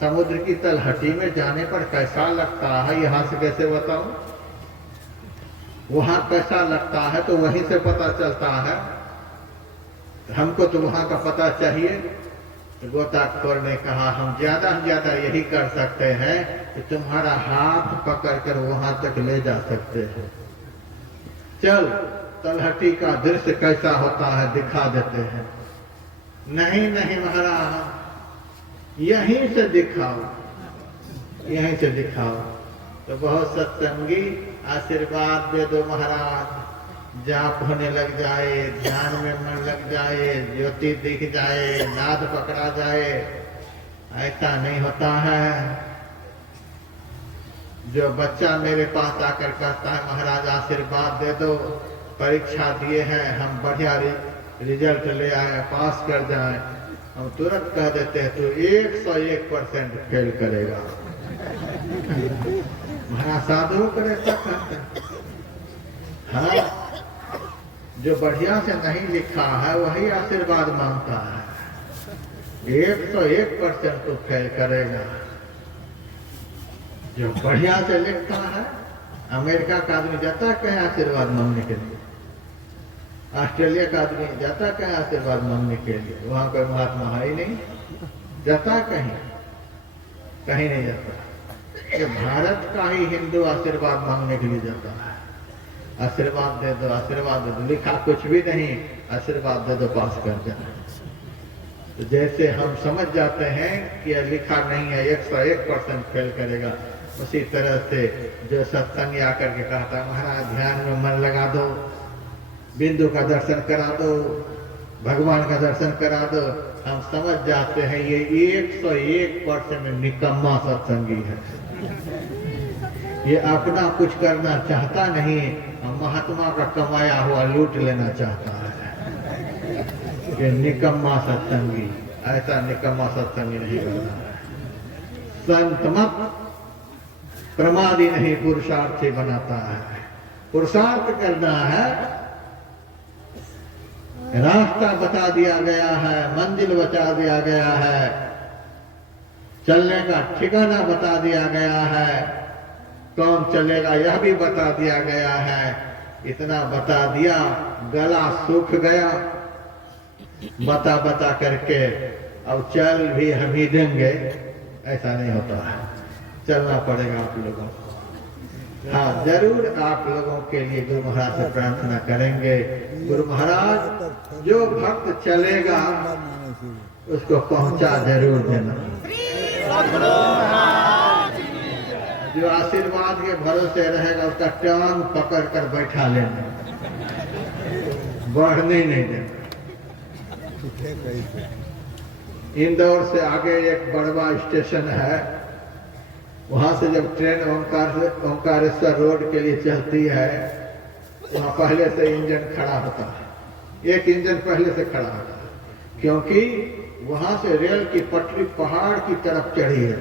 समुद्र की तलहटी में जाने पर कैसा लगता है यहाँ से कैसे बताऊं? वहां कैसा लगता है तो वहीं से पता चलता है, हमको तो वहां का पता चाहिए। तो गोताखोर ने कहा, हम ज्यादा से ज्यादा यही कर सकते हैं कि तुम्हारा हाथ पकड़कर वहां तक ले जा सकते हैं। चल तलहटी का दृश्य कैसा होता है दिखा देते हैं। नहीं नहीं महाराज, यहीं से दिखाओ, यहीं से दिखाओ। तो बहुत सत्संगी आशीर्वाद दे दो महाराज, जाप होने लग जाए, ध्यान में मन लग जाए, ज्योति दिख जाए, नाद पकड़ा जाए। ऐसा नहीं होता है। जो बच्चा मेरे पास आकर कहता है महाराज आशीर्वाद दे दो, परीक्षा दिए हैं हम, बढ़िया रिजल्ट ले आए, पास कर जाए, हम तुरंत कह देते हैं तू 101% फेल करेगा। महाराज साधु करे ऐसा कहते हैं। हाँ, जो बढ़िया से नहीं लिखा है वही आशीर्वाद मांगता है। 101% तो फेल करेगा। जो बढ़िया से लिखता है, अमेरिका का आदमी जाता है कहीं आशीर्वाद मांगने के लिए, ऑस्ट्रेलिया का आदमी जाता कहीं आशीर्वाद मांगने के लिए, वहां कोई महात्मा है ही नहीं, जाता कहीं कहीं नहीं जाता। ये भारत का ही हिंदू आशीर्वाद मांगने के लिए जाता है। आशीर्वाद दे दो, आशीर्वाद दे दो, लिखा कुछ भी नहीं, आशीर्वाद दे दो पास कर जाए। तो जैसे हम समझ जाते हैं कि यह लिखा नहीं है 101% फेल करेगा, उसी तरह से जो सत्संग आकर के कहता महाराज ध्यान में मन लगा दो, बिंदु का दर्शन करा दो, भगवान का दर्शन करा दो, हम समझ जाते हैं ये 101% निकम्मा सत्संगी है। ये अपना कुछ करना चाहता नहीं, महात्मा का कमाया हुआ लूट लेना चाहता है। ये निकम्मा सत्संगी, ऐसा निकम्मा सत्संगी नहीं करना है। संत मत प्रमादी नहीं पुरुषार्थी बनाता है। पुरुषार्थ करना है, रास्ता बता दिया गया है, मंजिल बता दिया गया है, चलने का ठिकाना बता दिया गया है, कौन चलेगा यह भी बता दिया गया है। इतना बता दिया, गला सूख गया बता बता करके, अब चल भी हम ही देंगे, ऐसा नहीं होता है। चलना पड़ेगा आप लोगों को। हाँ, जरूर आप लोगों के लिए गुरु महाराज से प्रार्थना करेंगे। गुरु महाराज जो भक्त चलेगा उसको पहुंचा जरूर देना। जो आशीर्वाद के भरोसे रहेगा उसका टांग पकड़ कर बैठा लेना, बढ़ने नहीं देना। इंदौर से आगे एक बड़वा स्टेशन है, वहां से जब ट्रेन ओंकारेश्वर रोड के लिए चलती है, वहां पहले से इंजन खड़ा होता है। एक इंजन पहले से खड़ा होता है, क्योंकि वहां से रेल की पटरी पहाड़ की तरफ चढ़ी है,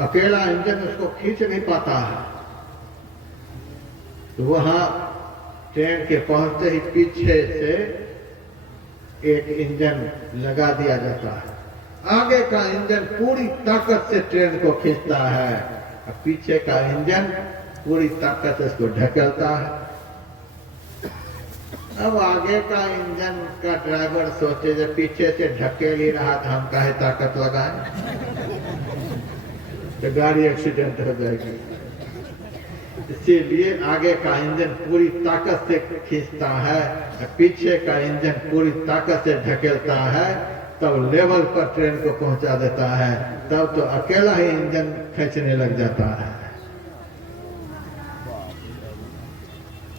अकेला इंजन उसको खींच नहीं पाता है। तो वहां ट्रेन के पहुंचते ही पीछे से एक इंजन लगा दिया जाता है। आगे का इंजन पूरी ताकत से ट्रेन को खींचता है, और पीछे का इंजन पूरी ताकत से इसको ढकेलता है। अब आगे का इंजन का ड्राइवर सोचे जब पीछे से ढकेल ही रहा था, हम काहे ताकत लगाएं, तो गाड़ी एक्सीडेंट हो जाएगी। इसीलिए आगे का इंजन पूरी ताकत से खींचता है, पीछे का इंजन पूरी ताकत से ढकेलता है, तब लेवल पर ट्रेन को पहुंचा देता है। तब तो अकेला ही इंजन खींचने लग जाता है।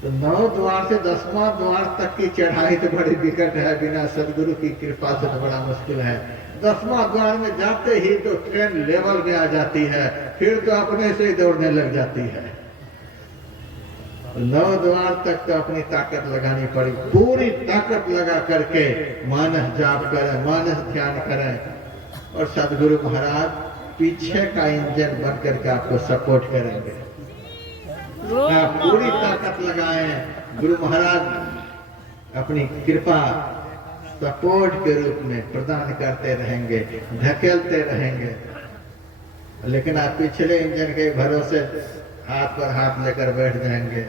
तो 9 द्वार से 10वां द्वार तक की चढ़ाई तो बड़ी विकट है, बिना सदगुरु की कृपा से तो बड़ा मुश्किल है। 10वां द्वार में जाते ही तो ट्रेन लेवल में आ जाती है, फिर तो अपने से ही दौड़ने लग जाती है। 9 द्वार तक तो अपनी ताकत लगानी पड़ी, पूरी ताकत लगा करके मानस जाप करें, मानस ध्यान करें, और सदगुरु महाराज पीछे का इंजन बन करके आपको सपोर्ट करेंगे। आप पूरी ताकत लगाएं, गुरु महाराज अपनी कृपा सपोर्ट के रूप में प्रदान करते रहेंगे, धकेलते रहेंगे। लेकिन आप पिछले इंजन के भरोसे हाथ पर हाथ लेकर बैठ जाएंगे,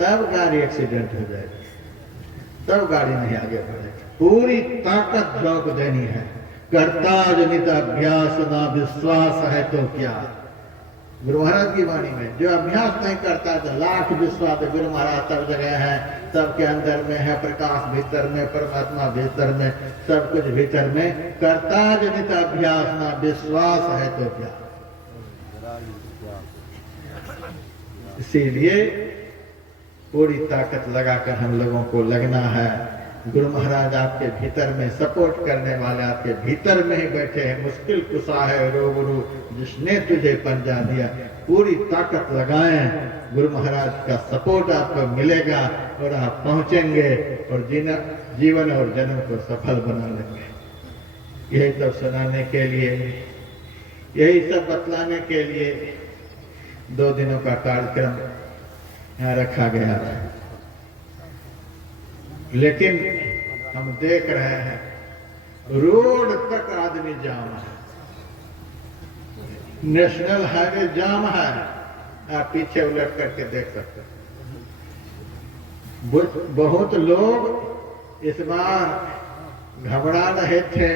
तब गाड़ी एक्सीडेंट हो जाएगी, तब गाड़ी नहीं आगे बढ़ेगी। पूरी ताकत झोंक देनी है। करता जनित अभ्यास ना विश्वास है तो क्या, गुरु महाराज की वाणी में। जो अभ्यास नहीं करता तो लाख विश्वास। गुरु महाराज सब जगह है, सबके अंदर में है, प्रकाश भीतर में, परमात्मा भीतर में, सब कुछ भीतर में। करता जनित अभ्यास ना विश्वास है तो क्या। इसीलिए पूरी ताकत लगाकर हम लोगों को लगना है। गुरु महाराज आपके भीतर में सपोर्ट करने वाले आपके भीतर में ही बैठे हैं। मुश्किल कुशा है रोबरू जिसने तुझे पंजा दिया। पूरी ताकत लगाएं, गुरु महाराज का सपोर्ट आपको मिलेगा और आप पहुंचेंगे और जीवन और जन्म को सफल बना लेंगे। यही सब सुनाने के लिए, यही सब बतलाने के लिए 2 दिनों का कार्यक्रम यहाँ रखा गया है। लेकिन हम देख रहे हैं रोड तक आदमी जाम है, नेशनल हाईवे जाम है। आप पीछे उलट करके देख सकते हैं। बहुत लोग इस बार घबरा रहे थे,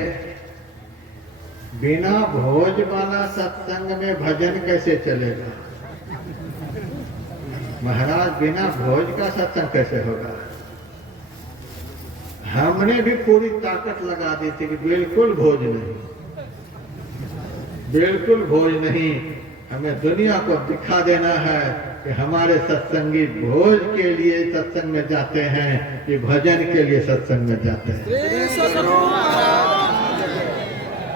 बिना भोज वाला सत्संग में भजन कैसे चलेगा। महाराज बिना भोज का सत्संग कैसे होगा। हमने भी पूरी ताकत लगा दी थी कि बिल्कुल भोज नहीं, बिल्कुल भोज नहीं। हमें दुनिया को दिखा देना है कि हमारे सत्संगी भोज के लिए सत्संग में जाते हैं, कि भजन के लिए सत्संग में जाते हैं।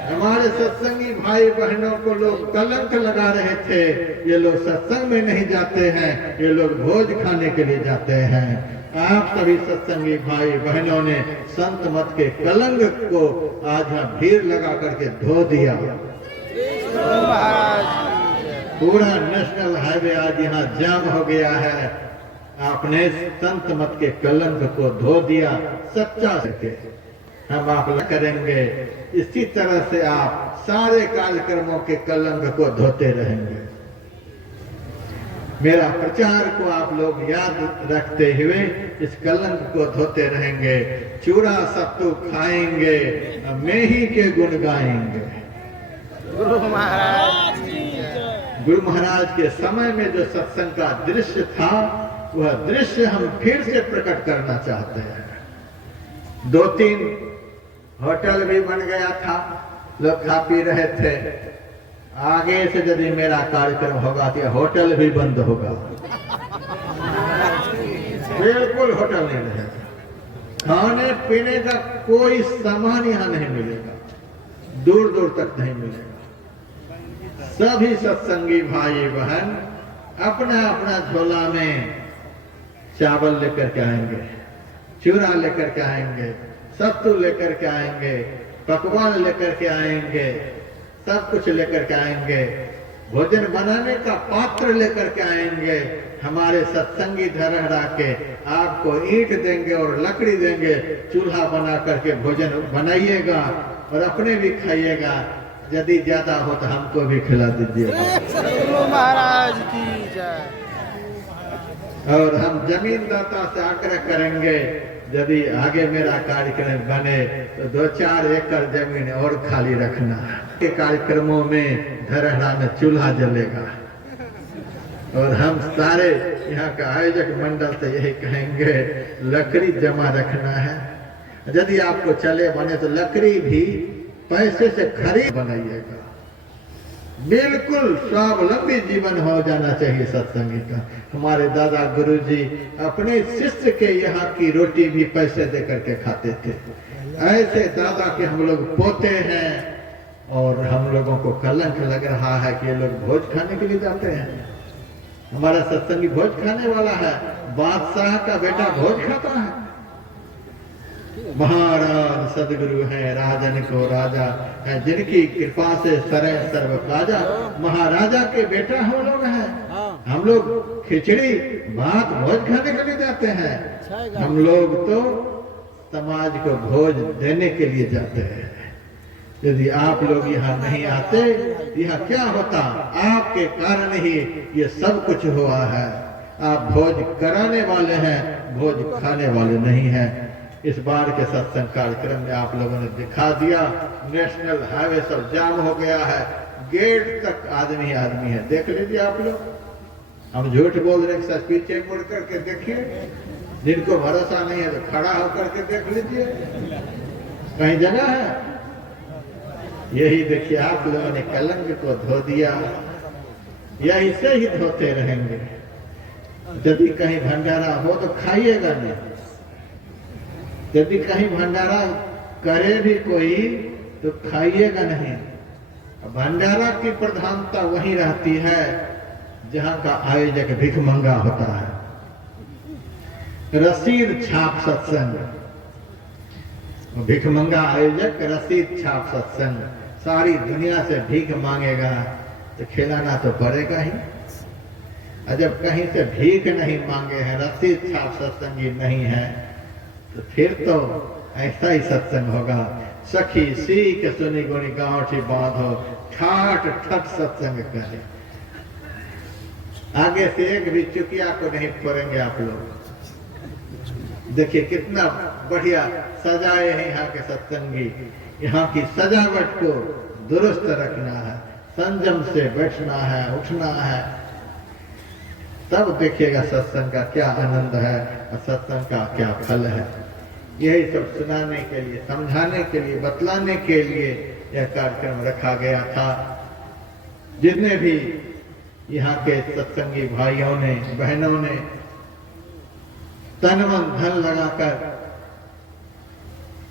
हमारे सत्संगी भाई बहनों को लोग कलंक लगा रहे थे, ये लोग सत्संग में नहीं जाते हैं, ये लोग भोज खाने के लिए जाते हैं। आप सभी सत्संगी भाई बहनों ने संत मत के कलंक को आज यहाँ भीड़ लगा करके धो दिया। पूरा नेशनल हाईवे आज यहाँ जाम हो गया है। आपने संत मत के कलंक को धो दिया। सच्चा सके हम आप करेंगे, इसी तरह से आप सारे कार्यक्रमों के कलंक को धोते रहेंगे। मेरा प्रचार को आप लोग याद रखते हुए इस कलंक को धोते रहेंगे। चूड़ा सत्तू खाएंगे, मेही के गुण गाएंगे। गुरु महाराज के समय में जो सत्संग का दृश्य था, वह दृश्य हम फिर से प्रकट करना चाहते हैं। 2-3 होटल भी बन गया था, लोग खा पी रहे थे। आगे से यदि मेरा कार्यक्रम होगा तो होटल भी बंद होगा, बिल्कुल होटल नहीं रहेगा। खाने पीने का कोई सामान यहाँ नहीं मिलेगा, दूर दूर तक नहीं मिलेगा। सभी सत्संगी भाई बहन अपना अपना झोला में चावल लेकर के आएंगे, चूरा लेकर के आएंगे, सत्तू लेकर के आएंगे, पकवान लेकर के आएंगे, सब कुछ लेकर के आएंगे। भोजन बनाने का पात्र लेकर के आएंगे। हमारे सत्संगी धरहरा के आपको ईंट देंगे और लकड़ी देंगे, चूल्हा बना करके भोजन बनाइएगा और अपने भी खाइएगा। यदि ज्यादा हो तो हमको भी खिला दीजिएगा। महाराज की जय। और हम जमीनदाता से आग्रह करेंगे, यदि आगे मेरा कार्यक्रम बने तो 2-4 एकड़ जमीन और खाली रखना। के कार्यक्रमों में धरहरा में चूल्हा जलेगा और हम सारे यहाँ का आयोजक मंडल से यही कहेंगे, लकड़ी जमा रखना है। यदि आपको चले बने तो लकड़ी भी पैसे से खरीद बनाइएगा। बिल्कुल स्वावलंबी जीवन हो जाना चाहिए सत्संगी का। हमारे दादा गुरुजी अपने शिष्य के यहाँ की रोटी भी पैसे दे करके खाते थे। ऐसे दादा के हम लोग पोते हैं और हम लोगों को कलंक लग रहा है कि ये लोग भोज खाने के लिए जाते हैं। हमारा सत्संगी भोज खाने वाला है, बादशाह का बेटा भोज खाता है। महाराज सदगुरु हैं, राजन को राजा है, जिनकी कृपा से सरे सर्व काजा। महाराजा के बेटा हम लोग हैं। हम लोग खिचड़ी भात भोज खाने के लिए जाते हैं। हम लोग तो समाज को भोज देने के लिए जाते हैं। यदि आप लोग यहाँ नहीं आते, यहाँ क्या होता? आपके कारण ही ये सब कुछ हुआ है। आप भोज कराने वाले हैं, भोज खाने वाले नहीं हैं। इस बार के सत्संग कार्यक्रम में आप लोगों ने दिखा दिया, नेशनल हाईवे सब जाम हो गया है, गेट तक आदमी आदमी है। देख लीजिए आप लोग, हम झूठ बोल रहे हैं, पीछे मुड़ करके देखिए। जिनको भरोसा नहीं है तो खड़ा होकर के देख लीजिए, कहीं जगह है। यही देखिए, आप लोगों ने कलंक को धो दिया, यही से ही धोते रहेंगे। यदि कहीं भंडारा हो तो खाइएगा नहीं, यदि कहीं भंडारा करे भी कोई तो खाइएगा नहीं। भंडारा की प्रधानता वही रहती है जहां का आयोजक भिखमंगा होता है। रसीद छाप सत्संग, भिखमंगा आयोजक रसीद छाप सत्संग, सारी दुनिया से भीख मांगेगा तो खिलाना तो पड़ेगा ही। और जब कहीं से भीख नहीं मांगे हैं, रसीद छाप सत्संगी नहीं है, तो फिर तो ऐसा ही सत्संग होगा। सखी सीख सुनी गुनी गांठी बांधो, ठाट ठट सत्संग करे। आगे से एक भी चुकिया को नहीं फोड़ेंगे आप लोग। देखिए कितना बढ़िया सजाए हैं यहाँ के सत्संगी। यहाँ की सजावट को दुरुस्त रखना है, संयम से बैठना है, उठना है, तब देखिएगा सत्संग का क्या आनंद है और सत्संग का क्या फल है। यही सब सुनाने के लिए, समझाने के लिए, बतलाने के लिए यह कार्यक्रम रखा गया था। जितने भी यहाँ के सत्संगी भाइयों ने, बहनों ने तन मन धन लगाकर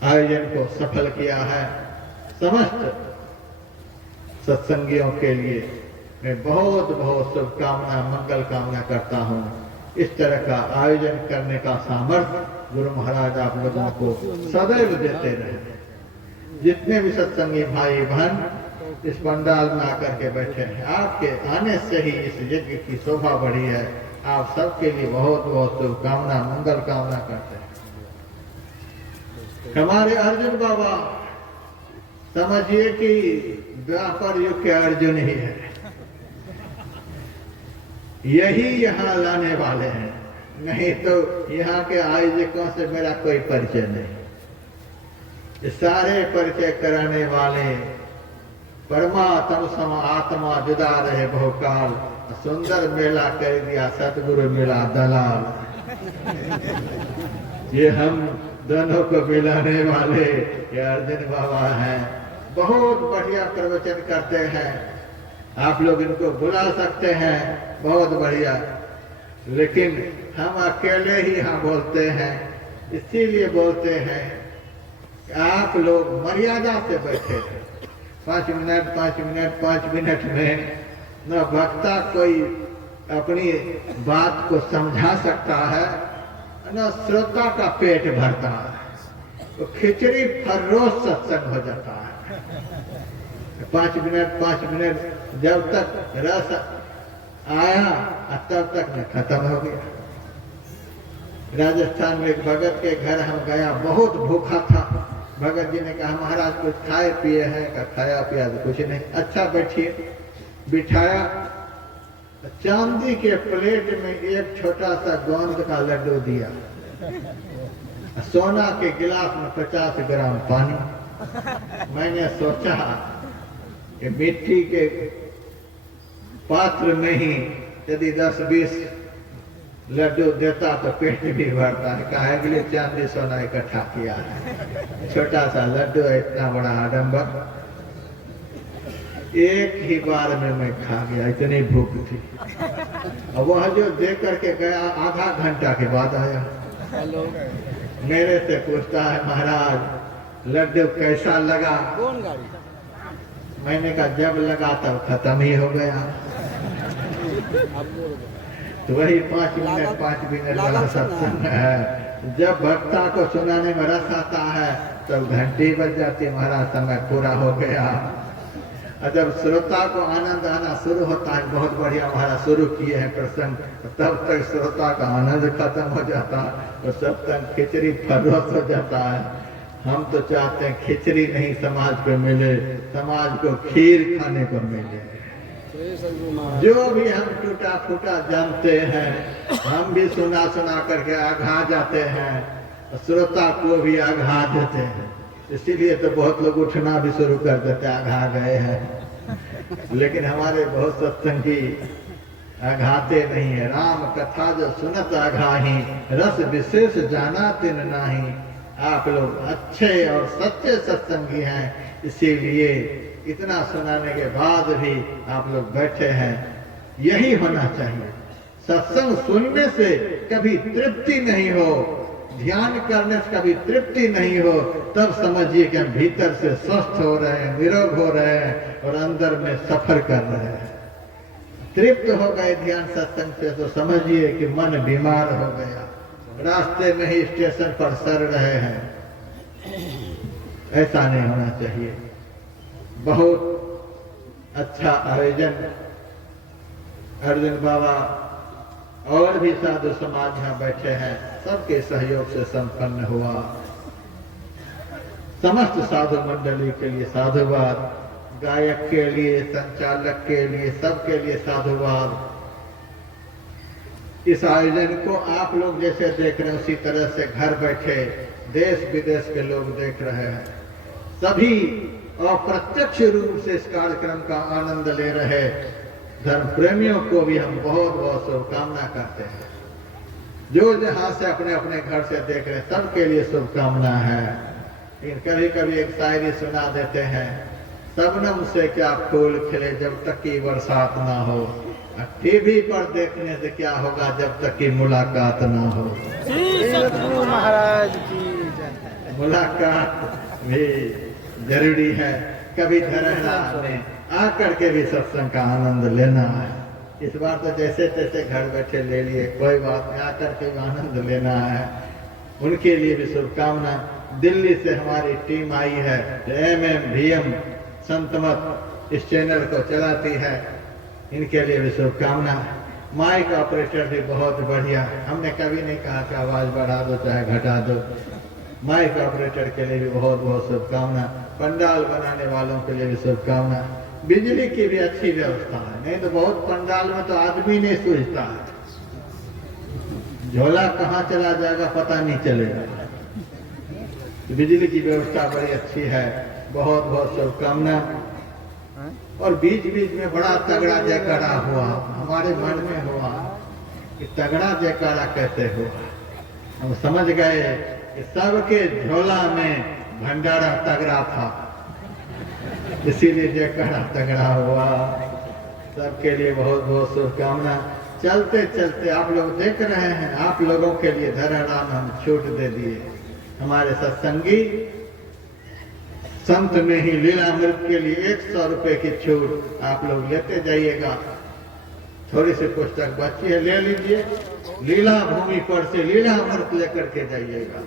आयोजन को सफल किया है, समस्त सत्संगियों के लिए मैं बहुत बहुत शुभकामना, मंगल कामना करता हूँ। इस तरह का आयोजन करने का सामर्थ्य गुरु महाराज आप लोगों को सदैव देते रहे। जितने भी सत्संगी भाई बहन इस पंडाल में आकर के बैठे हैं, आपके आने से ही इस यज्ञ की शोभा बढ़ी है। आप सबके लिए बहुत बहुत शुभकामना, मंगल कामना करते हैं। हमारे अर्जुन बाबा समझिए कि व्यापार युग के अर्जुन ही है, यही यहाँ लाने वाले हैं। नहीं तो यहाँ के आयोजकों से मेरा कोई परिचय नहीं। ये सारे परिचय कराने वाले परमात्म सम आत्मा जुदा रहे बहुकाल, सुंदर मेला कर दिया सतगुरु मिला दलाल। ये हम दोनों को मिलाने वाले ये अर्जुन बाबा हैं। बहुत बढ़िया प्रवचन करते हैं, आप लोग इनको बुला सकते हैं, बहुत बढ़िया। लेकिन हम अकेले ही यहाँ बोलते हैं, इसीलिए बोलते हैं कि आप लोग मर्यादा से बैठे हैं। 5 मिनट 5 मिनट 5 मिनट में न वक्ता कोई अपनी बात को समझा सकता है, न श्रोता का पेट भरता है। तो खिचड़ी फर्रोश सत्संग हो जाता है। 5 मिनट जब तक रस आया तब तक न खत्म हो गया। राजस्थान में एक भगत के घर हम गया, बहुत भूखा था। भगत जी ने कहा महाराज कुछ खाए पिए हैं? का खाया पिया तो कुछ नहीं। अच्छा बैठिए। बिठाया, चांदी के प्लेट में एक छोटा सा गोंद का लड्डू दिया, सोना के गिलास में 50 ग्राम पानी। मैंने सोचा कि मिट्टी के पात्र में ही यदि 10-20 लड्डू देता तो पेट भी भरता है। काहे के लिए चांदी सोना इकट्ठा किया है? छोटा सा लड्डू है, इतना बड़ा आडंबर। एक ही बार में मैं खा गया, इतनी भूख थी। और वह जो दे करके गया आधा घंटा के बाद आया, हेलो मेरे से पूछता है महाराज लड्डू कैसा लगा? कौन गाड़ी? मैंने कहा जब लगा तब खत्म ही हो गया। आप बोल दो। तो वही 5 मिनट वाला सत्संग है। जब भक्ता को सुनाने में रस आता है तब घंटी बज जाती है, महाराज समय पूरा हो गया। और जब श्रोता को आनंद आना शुरू होता है, बहुत बढ़िया महाराज शुरू किए हैं प्रसंग, तब तक श्रोता का आनंद खत्म हो जाता है और सत्संग खिचड़ी फरोस हो जाता है। हम तो चाहते हैं खिचड़ी नहीं समाज को मिले, समाज को खीर खाने को मिले। जो भी हम टूटा फूटा जानते हैं, हम भी सुना करके आघा जाते हैं, श्रोता को भी आघा देते हैं। इसीलिए तो बहुत लोग उठना भी शुरू कर देते, आघा गए हैं। लेकिन हमारे बहुत सत्संगी आघाते नहीं है। राम कथा जो सुनत आघाही, रस विशेष जाना तिन नाही। आप लोग अच्छे और सच्चे सत्संगी हैं, इसीलिए इतना सुनाने के बाद भी आप लोग बैठे हैं। यही होना चाहिए। सत्संग सुनने से कभी तृप्ति नहीं हो, ध्यान करने से कभी तृप्ति नहीं हो, तब समझिए कि हम भीतर से स्वस्थ हो रहे हैं, निरोग हो रहे हैं और अंदर में सफर कर रहे हैं। तृप्त हो गए ध्यान सत्संग से तो समझिए कि मन बीमार हो गया, रास्ते में ही स्टेशन पर सड़ रहे हैं। ऐसा नहीं होना चाहिए। बहुत अच्छा आयोजन अर्जुन बाबा और भी साधु समाज यहाँ बैठे हैं, सबके सहयोग से संपन्न हुआ। समस्त साधु मंडली के लिए साधुवाद, गायक के लिए, संचालक के लिए, सबके लिए साधुवाद। इस आयोजन को आप लोग जैसे देख रहे हैं उसी तरह से घर बैठे देश विदेश के लोग देख रहे हैं। सभी अप्रत्यक्ष रूप से इस कार्यक्रम का आनंद ले रहे धर्म प्रेमियों को भी हम बहुत बहुत शुभकामना करते हैं। जो जहां से अपने अपने घर से देख रहे सबके लिए शुभकामना है। लेकिन कभी कभी एक शायरी सुना देते हैं, शबनम से क्या फूल खिले जब तक की बरसात ना हो, टीवी पर देखने से क्या होगा जब तक की मुलाकात ना हो। महाराज की मुलाकात भी जरूरी है। कभी धरहरा में आकर के भी सत्संग का आनंद लेना है। इस बार तो जैसे तैसे घर बैठे ले लिए, कोई बात नहीं, आकर के भी आनंद लेना है। उनके लिए भी शुभकामना। दिल्ली से हमारी टीम आई है, MM-VM संतमत इस चैनल को चलाती है, इनके लिए भी शुभकामना। माइक ऑपरेटर भी बहुत बढ़िया, हमने कभी नहीं कहा कि आवाज बढ़ा दो चाहे घटा दो। माइक ऑपरेटर के लिए भी बहुत बहुत शुभकामना। पंडाल बनाने वालों के लिए भी शुभकामना। बिजली की भी अच्छी व्यवस्था है, नहीं तो बहुत पंडाल में तो आदमी नहीं सूझता है, झोला कहाँ चला जाएगा पता नहीं चलेगा। बिजली की व्यवस्था बड़ी अच्छी है, बहुत बहुत शुभकामना। और बीच बीच में बड़ा तगड़ा जयकारा हुआ, हमारे मन में हुआ कि तगड़ा जयकारा कैसे हुआ। हम समझ गए कि सबके झोला में भंडारा तगड़ा था, इसीलिए जयकारा तगड़ा हुआ। सबके लिए बहुत बहुत शुभकामना। चलते चलते आप लोग देख रहे हैं, आप लोगों के लिए धरहरा में हम छूट दे दिए। हमारे सत्संगी संत में ही लीलामृत के लिए 100 रुपए की छूट आप लोग लेते जाइएगा। थोड़ी सी पुस्तक बची है, ले लीजिए। लीला भूमि पर से लीलामृत लेकर के जाइएगा।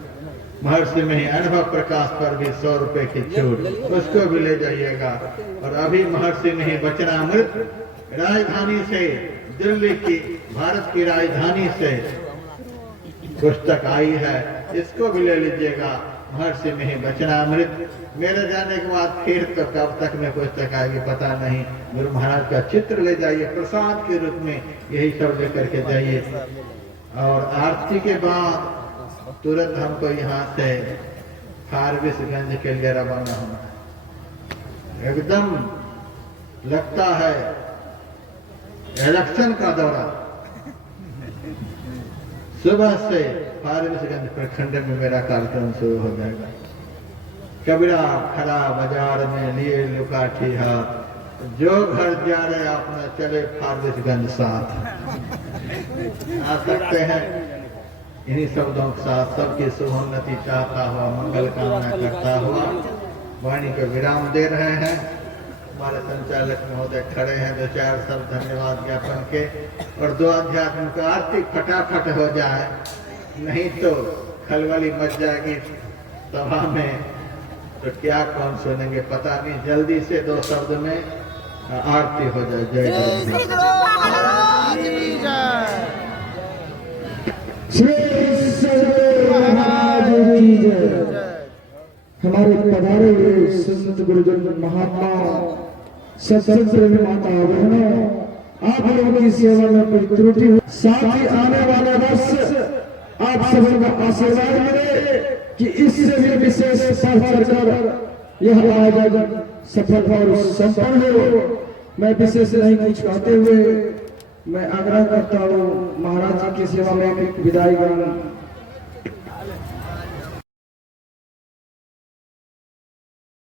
महर्षि में ही अनुभव प्रकाश पर भी 100 रुपए की छूट, उसको भी ले जाइएगा। और अभी महर्षि में ही वचनामृत राजधानी से, दिल्ली की भारत की राजधानी से पुस्तक आई है, इसको भी ले लीजिएगा। महर्षि में ही वचनामृत। मेरे जाने के बाद फिर तो कब तक में पुस्तक आएगी पता नहीं। गुरु महाराज का चित्र ले जाइए, प्रसाद के रूप में यही सब लेकर के जाइए। और आरती के बाद तुरंत हमको यहाँ से फारबिसगंज के लिए रवाना होना है। एकदम लगता है इलेक्शन का दौरा। सुबह से फारबिसगंज प्रखंड में मेरा कार्यक्रम शुरू हो जाएगा। कबीरा खड़ा बाजार में लिए लुकाठी हाथ, जो घर जा रहे अपना चले फारबिसगंज साथ आ सकते हैं। इन्हीं शब्दों के साथ सबकी शुभोन्नति चाहता हुआ, मंगल कामना करता हुआ वाणी को विराम दे रहे हैं। हमारे संचालक महोदय खड़े हैं, दो चार शब्द धन्यवाद ज्ञापन के, और दो अध्यात्म का आरती फटाफट हो जाए, नहीं तो खलबली मच जाएगी सभा में, तो क्या कौन सुनेंगे पता नहीं। जल्दी से दो शब्द में आरती हो जाए। जय गुरु महाराज की जय। हमारे पधारे हुए संत गुरुजन महात्मा सत्संग प्रेमी माता बहनों, आप लोगों की सेवा में कोई त्रुटि हो, साथ ही आने वाला वर्ष आप सभी को आशीर्वाद मिले कि इससे भी विशेष बढ़ चढ़कर यह आयोजन सफल और संपन्न हो। मैं विशेष नहीं कुछ कहते हुए मैं आग्रह करता हूँ महाराज जी की सेवा में एक विदाई गान